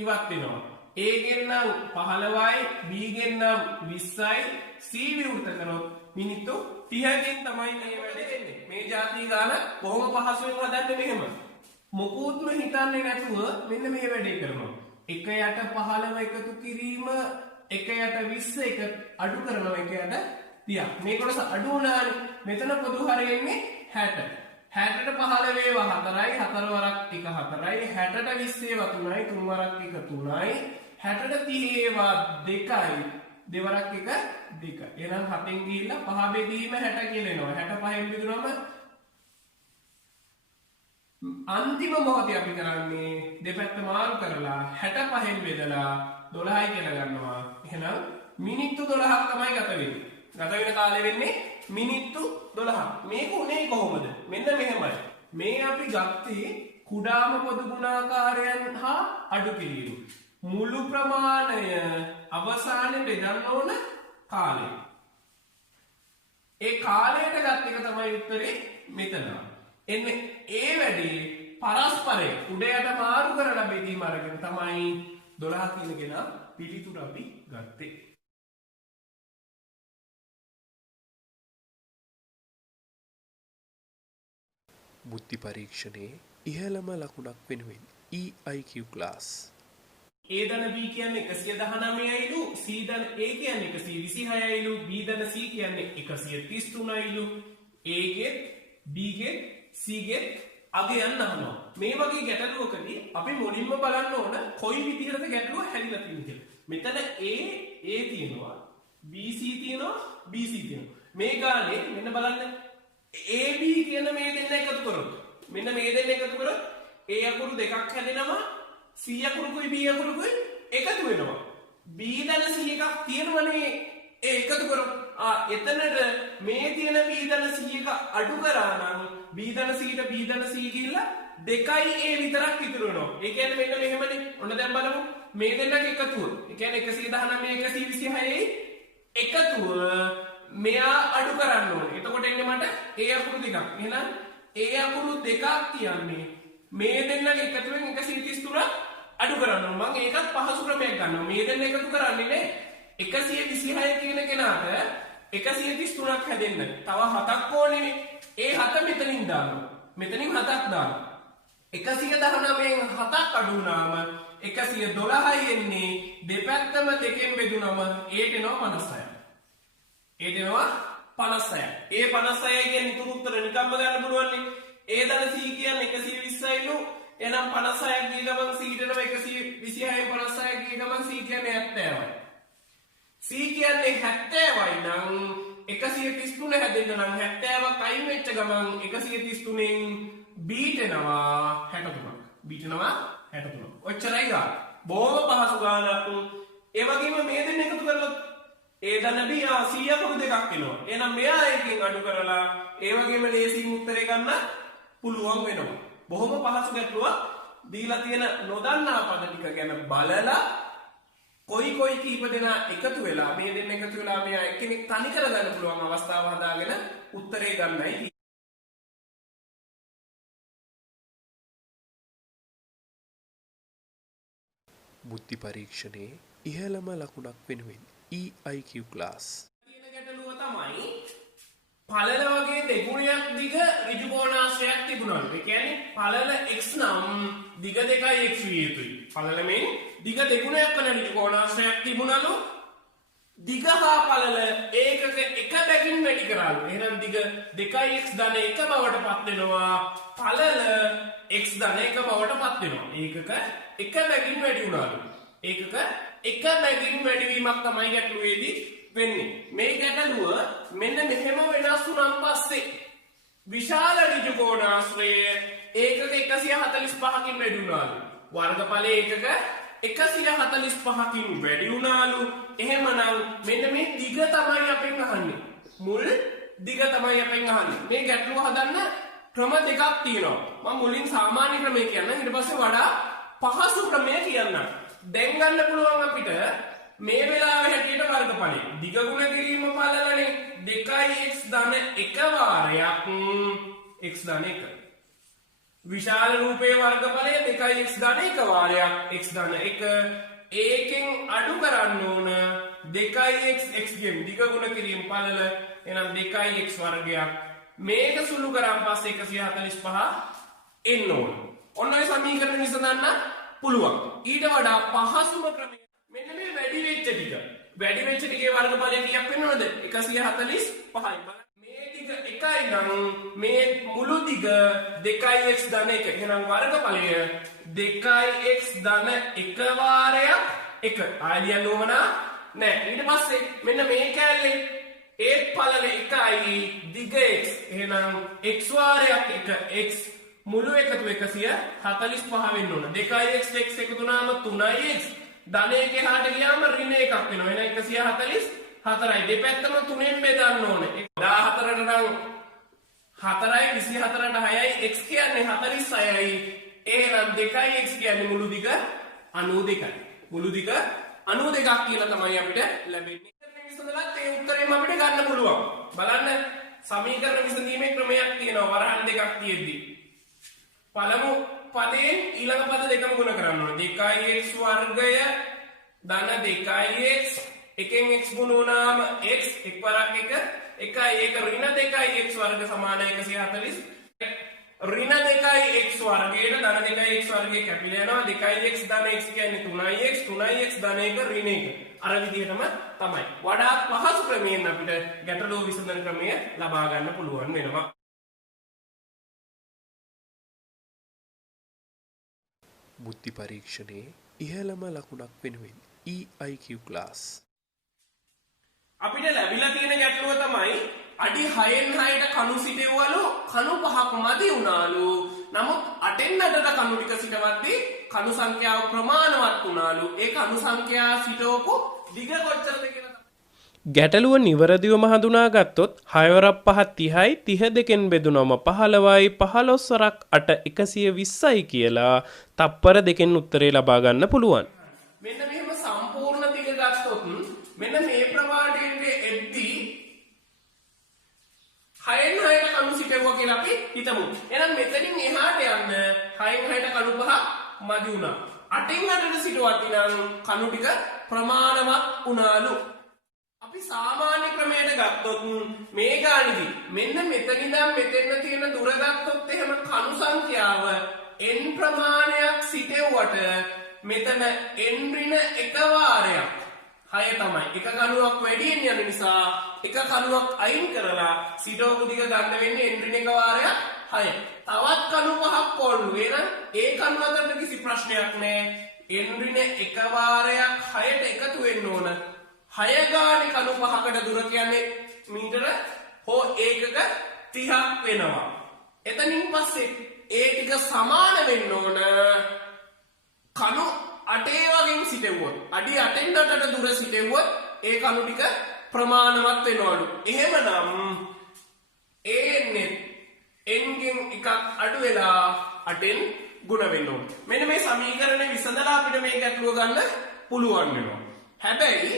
ඉවත් වෙනවා. A ගෙන් නම් 15යි B ගෙන් නම් 20යි C විවෘත කරොත් මිනිත්තු 30කින් තමයි මේ වැඩේ වෙන්නේ. මේ જાති ගාන බොහොම පහසුවෙන් හදන්නේ මෙහෙම. මොකුත්ම හිතන්නේ නැතුව මෙන්න මේ වැඩේ කරනවා. 1 යට 15 එකතු කිරීම 1 යට 20 එක අඩු කරනවා 1 යට 30. මේ කොටස අඩු වුණානේ. මෙතන පොදු හරය එන්නේ 60. 60ට 15 ඒවා 4යි 4 වරක් 1 4යි 60ට 20 ඒවා 3යි 3 වරක් 1 3යි 60ට 30 ඒවා 2යි දෙවරක් 1 2. එහෙනම් 7න් ගිහිල්ලා 5 බෙදීම 60 කියලා එනවා. 65න් බෙදුනම අන්තිම මොහොතේ අපි කරන්නේ දෙපැත්ත මාරු කරලා 65න් බෙදලා 12යි කියලා ගන්නවා. එහෙනම් මිනිත්තු 12ක් තමයි ගත වෙන්නේ. ගත වෙන කාලය වෙන්නේ මිනිත්තු 12ක්. මේක උනේ කොහොමද? මෙන්න මෙහෙමයි. මේ අපි ගත්තේ කුඩාම පොදු ගුණාකාරයන් හා අඩු කිරීම. මුළු ප්‍රමාණය අවසානයේ බෙදන්න ඕන කාලය. ඒ කාලයට ගත් එක තමයි උත්තරේ මෙතන. එන්නේ ඒ වැඩේ පරස්පරය උඩයට මාරු කරලා බෙදීම අරගෙන තමයි 12 කියනගෙන පිළිතුර අපි ගත්තේ. බුද්ධි පරීක්ෂණයේ ඉහළම ලකුණක් වෙනුවෙන් EIQ ක්ලාස්. A ධන B කියන්නේ 119යිලු, C ධන A කියන්නේ 126යිලු, B ධන C කියන්නේ 133යිලු. A ගෙත් B ගෙත් C ගෙත් අගයන් අහනවා. මේ වගේ ගැටලුවකදී අපි මුලින්ම බලන්න ඕන කොයි විදිහටද ගැටලුව හැදිලා තියෙන්නේ කියලා. මෙතන A තියෙනවා, B C තියෙනවා, B C තියෙනවා. මේ ගානේ මෙන්න බලන්න AB කියන මේ දෙන්න එකතු කරොත් මෙන්න මේ දෙන්න එකතු කරොත් A අකුරු දෙකක් හැදෙනවා, C අකුරුකුයි B අකුරුකුයි එකතු වෙනවා. B ධන C එකක් තියෙනවනේ ඒ එකතු කරොත් එතනට මේ තියෙන B ධන C එක අඩු කරා නම් B ධන C ට B ධන C ගිහිල්ලා 2යි A විතරක් ඉතුරු වෙනවා. ඒ කියන්නේ මෙන්න මෙහෙමනේ. ඔන්න දැන් බලමු මේ දෙන්නගේ එකතුව. ඒ කියන්නේ 119 126 එකතුව මෙයා අඩු කරන්න ඕනේ. එතකොට එන්නේ මට A අකුරු දෙකක්. එහෙනම් A අකුරු දෙකක් කියන්නේ මේ දෙන්නගේ එකතුවෙන් 133 අඩු කරන්න ඕනේ. මම ඒකත් පහසු ක්‍රමයක් ගන්නවා. මේ දෙන්න එකතු කරන්නේ නේ 126 කියන කෙනාට 133ක් හැදෙන්න. තව 7ක් ඕනේ. ඒ 7 මෙතනින් දානවා. මෙතනින් 7ක් දානවා. 119න් 7ක් අඩු වුණාම 112යි එන්නේ. දෙපැත්තම දෙකෙන් බෙදුනම ඒට එනවා 56. ඒට එනවා 56. ඒ 56 කියන්නේ ඉතුරු උත්තර නිකම්ම ගන්න පුළුවන් නේ. A ධන C කියන්නේ 120යිලු. එහෙනම් 56ක් ගිය ගමන් C ට එනවා 126යි 56ක් ගිය ගමන් C කියන්නේ 70යි. C කියන්නේ 70යි නම් 133 හැදෙන්න නම් 70ක් අයින් වෙච්ච ගමන් 133න් B ට එනවා 63ක්. B ට එනවා 63ක්. ඔච්චරයි ගන්න. බොහොම පහසු ගානක්. ඒ වගේම මේ දෙන්න එකතු කරලා A ධන B 100 අකුරු දෙකක් එනවා. එහෙනම් මෙයා එකකින් අඩු කරලා ඒ වගේම ලේසියෙන් උත්තරේ ගන්න පුළුවන් වෙනවා. බොහොම පහසු ගැටලුවක්. දීලා තියෙන නොදන්නා පද ටික ගැන බලලා කොයි කීප දෙනා එකතු වෙලා මේ දෙන්න එකතු වෙලා මෙයා එක්කෙනෙක් තනි කරගන්න පුළුවන් අවස්ථාව හදාගෙන උත්තරේ ගන්නයි. බුද්ධි පරීක්ෂණයේ ඉහළම ලකුණක් වෙනුවෙන් EIQ ක්ලාස්. තියෙන ගැටලුව තමයි පළල වගේ දෙගුණයක් දිග ඍජු කෝණාශ්‍රයක් තිබුණාලු. ඒ කියන්නේ පළල x නම් දිග 2යි x විය යුතුයි. පළල මෙන් දිග දෙගුණයක් වන ඍජු කෝණාශ්‍රයක් තිබුණාලු. දිග හා පළල ඒකක එක බැගින් වැඩි කරාලු. එහෙනම් දිග 2x ධන 1 බවට පත් වෙනවා. පළල x ධන 1 බවට පත් වෙනවා. ඒකක එක බැගින් වැඩි වුණාලු. ඒකක එක බැගින් වැඩිවීමක් තමයි ගැටලුවේදී වෙන්නේ. මේ ගැටලුව මෙන්න මෙහෙම වෙනස් වුණාන් පස්සේ විශාල ඍජු කෝණාශ්‍රය ඒකක 145කින් වැඩි වුණාලු. වර්ගඵලයේ ඒකක 145කින් වැඩි වුණාලු. එහෙමනම් මෙන්න මේ දිග තමයි අපෙන් අහන්නේ. මුල් දිග තමයි අපෙන් අහන්නේ. මේ ගැටලුව හදන්න ක්‍රම දෙකක් තියෙනවා. මම මුලින් සාමාන්‍ය ක්‍රමය කියන්න. ඊට පස්සේ වඩා පහසු ක්‍රමය කියන්න. දැන් ගන්න පුළුවන් අපිට මේ වෙලාවේ හැටියට වර්ගඵලය. දිග ගුණ කිරීම පළලනේ 2x ධන 1 වාරයක් x ධන 1. විශාල රූපයේ වර්ගඵලය 2x ධන 1 වාරයක් x ධන 1. ඒකෙන් අඩු කරන්න ඕන 2x x ගෙන් දිග ගුණ කිරීම පළල එහෙනම් 2x වර්ගයක්. මේක සුළු කරාන් පස්සේ 145 එන්න ඕන. ඔන්න ඔය සමීකරණ විසඳන්න පුළුවන්. ඊට වඩා පහසුම ක්‍රමය මෙන්න මේ වැඩි වෙච්ච ටික. වැඩි වෙච්ච ටිකේ වර්ගඵලය කීයක් වෙනවද? 145යි. මේ ටික 1යි නම් මේ මුළු දිග 2x ධන 1. එහෙනම් වර්ගඵලය 2x ධන 1 වාරයක් 1. ආලියන් ඕමනා නෑ. ඊට පස්සේ මෙන්න මේ කැලේ ඒත් පළල 1යි දිග x. එහෙනම් x වාරයක් 1 x මුළු එකතු 145 වෙන්න ඕන. 2x x එකතු වුණාම 3x ධන 1 එහාට ගියාම ඍණ එකක් වෙනවා. එහෙනම් 144යි. දෙපැත්තම 3ෙන් බෙදන්න ඕනේ. 14ට නම් 4යි 24ට 6යි x කියන්නේ 46යි. එහෙනම් 2x කියන්නේ මුළු දිග 92යි. මුළු දිග 92ක් කියලා තමයි අපිට ලැබෙන්නේ. විසඳලත් ඒ උත්තරේම අපිට ගන්න පුළුවන්. බලන්න සමීකරණ විසඳීමේ ක්‍රමයක් තියෙනවා. වරහන් දෙකක් තියෙද්දි. පළමු පදයෙන් ඊළඟ පද දෙකම ගුණ කරන්න ඕනේ. 2x වර්ගය ධන 2x එකෙන් x ගුණ වුණාම x එක් වරක් 1 1යි ඒක ඍණ 2x වර්ග සමාන 140. ඍණ 2x වර්ගයට ධන 2x වර්ගය කැපිලා යනවා. 2x ධන x කියන්නේ 3x 3x ධන 1 ඍණ 1. අර විදිහටම තමයි. වඩා පහසු ක්‍රමයෙන් අපිට ගැටලුව විසඳන ක්‍රමය ලබා ගන්න පුළුවන් වෙනවා. බුද්ධි පරීක්ෂණයේ ඉහළම ලකුණක් වෙනුවෙන් EIQ ක්ලාස්. අපිට ලැබිලා තියෙන ගැටලුව තමයි අඩි 6න් 6ට කණු සිටෙව්වලු කණු 5ක් මදි වුණාලු. නමුත් 8න් 8ට කණු ටික සිටවද්දී කණු සංඛ්‍යාව ප්‍රමාණවත් වුණාලු. ඒ කණු සංඛ්‍යා සිටවපු දිග කොච්චරද කියලා. ගැටලුව නිවැරදිවම හඳුනාගත්තොත් 6 වරක් 5 30යි 32න් බෙදුනම 15යි 15 වරක් 8 120යි කියලා තප්පර දෙකෙන් උත්තරේ ලබා ගන්න පුළුවන්. මෙන්න මෙහෙම සම්පූර්ණ දිග ගත්තොත් මෙන්න මේ ප්‍රමාණයෙන් එද්දී 6න් 6ට කණු සිටවුවා කියලා අපි හිතමු. එහෙනම් මෙතනින් එහාට යන්න 6න් 6ට කණු 5 මදි වුණා. 8න් 8ට සිටුවත් නම් කණු ටික ප්‍රමාණවත් වුණාලු. අපි සාමාන්‍ය ක්‍රමයට ගත්තොත් මේ ගානේදී මෙන්න මෙතන ඉඳන් මෙතෙන් තියෙන දුර ගත්තොත් එහෙම කණු සංඛ්‍යාව n ප්‍රමාණයක් සිටෙව්වට මෙතන n ඍණ 1 වාරයක් 6 තමයි. එක කණුවක් වැඩියෙන් යන නිසා එක කණුවක් අයින් කරලා සිටවපු දිග ගන්න වෙන්නේ n ඍණ 1 වාරයක් 6. තවත් කණු 5ක් ඕනු වෙන ඒ කණු අතරට කිසි ප්‍රශ්නයක් නැහැ. n ඍණ 1 වාරයක් 6ට එකතු වෙන්න ඕන. 6 ගානේ කණු 5කට දුර කියන්නේ මීටර හෝ ඒකක 30ක් වෙනවා. එතනින් පස්සේ ඒ ටික සමාන වෙන්න ඕන කණු 8 වගේ සිටෙව්වොත්. අඩි 8න් 8ට දුර සිටෙව්වොත් ඒ කණු ටික ප්‍රමාණවත් වෙනවලු. එහෙමනම් n ගෙන් එකක් අඩු වෙලා 8න් ගුණ වෙන්න ඕන. මෙන්න මේ සමීකරණය විසඳලා අපිට මේ ගැටලුව ගන්න පුළුවන් වෙනවා. හැබැයි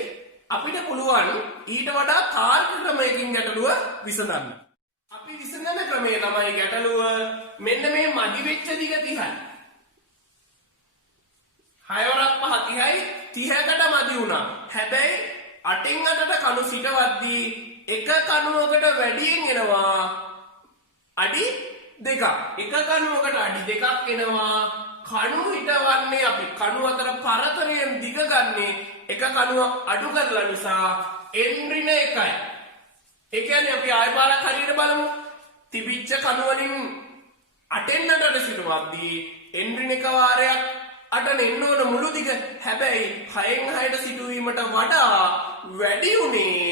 අපිට පුළුවන් ඊට වඩා තාර්කික ක්‍රමයකින් ගැටලුව විසඳන්න. අපි විසඳන ක්‍රමය තමයි ගැටලුව මෙන්න මේ මදි වෙච්ච දිග 30යි. 6 වරක් 5 30යි 30කට මදි වුණා. හැබැයි 8න් 8ට කණු සිටවද්දී එක කණුවකට වැඩියෙන් එනවා අඩි 2ක්. එක කණුවකට අඩි 2ක් එනවා. කණු හිටවන්නේ අපි කණු අතර පරතරයෙන් දිග ගන්නේ එක කණුවක් අඩු කරලා නිසා n ඍණ 1යි. ඒ කියන්නේ අපි ආයෙ පාරක් හරියට බලමු. තිබිච්ච කණු වලින් 8න් 8ට සිටවද්දී n ඍණ 1 වාරයක් 8න් එන්න ඕන මුළු දිග. හැබැයි 6න් 6ට සිටුවීමට වඩා වැඩි උනේ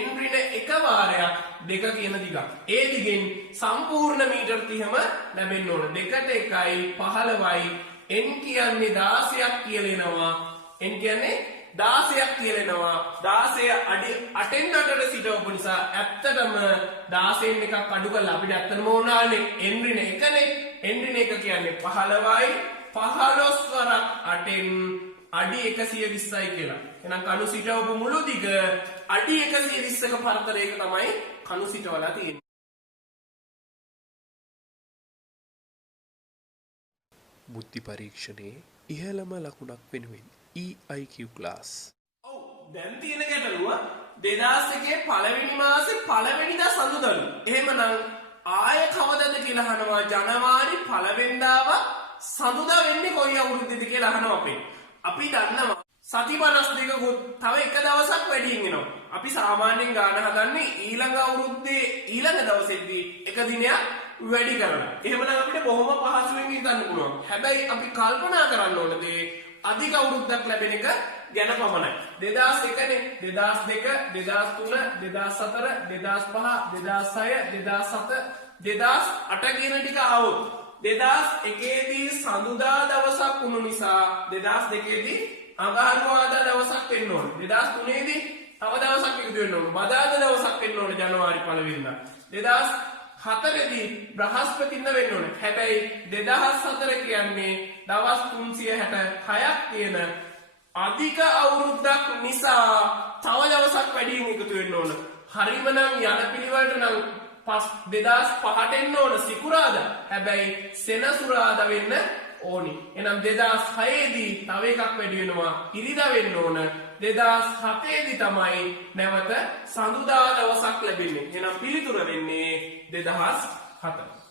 n ඍණ 1 වාරයක් 2 කියන දිගක්. ඒ දිගෙන් සම්පූර්ණ මීටර 30ම ලැබෙන්න ඕන. 2ට 1යි 15යි n කියන්නේ 16ක් කියලෙනවා n කියන්නේ 16ක් කියලෙනවා 16 අඩි 8න් 8ට සිටවපු නිසා ඇත්තටම 16න් එකක් අඩු කරලා අපිට ඇත්තටම ඕනානේ n ඍණ 1නේ n ඍණ 1 කියන්නේ 15යි 15 වරක් 8න් අඩි 120යි කියලා. එහෙනම් කණු සිටවපු මුළු දිග අඩි 120ක පරතරයක තමයි කණු සිටවලා තියෙන්නේ. බුද්ධි පරීක්ෂණයේ ඉහළම ලකුණක් වෙනුවෙන් EIQ ක්ලාස්. ඔව් දැන් තියෙන ගැටලුව 2001 පළවෙනි මාසේ පළවෙනිදා සඳුදාලු. එහෙමනම් ආය කවදද කියලා අහනවා ජනවාරි 1 වෙනිදාව සඳුදා වෙන්නේ කොයි අවුරුද්දේද කියලා අහනවා අපේ. අපි දන්නවා සති 52කුත් තව එක දවසක් වැඩියෙන් එනවා. අපි සාමාන්‍යයෙන් ගාන හදන්නේ ඊළඟ අවුරුද්දේ ඊළඟ දවසේදී එක දිනයක් වැඩි කරලා. එහෙමනම් අපිට බොහොම පහසුවෙන් හිතන්න පුළුවන්. හැබැයි අපි කල්පනා කරන්න ඕන දේ අධික අවුරුද්දක් ලැබෙන එක ගැන පමණයි. 2001 නේ 2002 2003 2004 2005 2006 2007 2008 කියන ටික ආවොත් 2001 දී සඳුදා දවසක් වුණු නිසා 2002 දී අඟහරුවාදා දවසක් වෙන්න ඕන. 2003 දී තව දවසක් එකතු වෙන්න ඕන. බදාදා දවසක් වෙන්න ඕන ජනවාරි 1 වෙනිදා. 2004 දී බ්‍රහස්පතින්දා වෙන්න ඕන. හැබැයි 2004 කියන්නේ දවස් 366ක් තියෙන අධික අවුරුද්දක් නිසා තව දවසක් වැඩියෙන් එකතු වෙන්න ඕන. හරිම නම් යන පිළිවෙලට නම් 2005ට එන්න ඕන සිකුරාදා. හැබැයි සෙනසුරාදා වෙන්න ඕනි. එහෙනම් 2006 දී තව එකක් වැඩි වෙනවා. ඉරිදා වෙන්න ඕන. 2007 දී තමයි නැවත සඳුදා දවසක් ලැබෙන්නේ. එහෙනම් පිළිතුර වෙන්නේ 2007.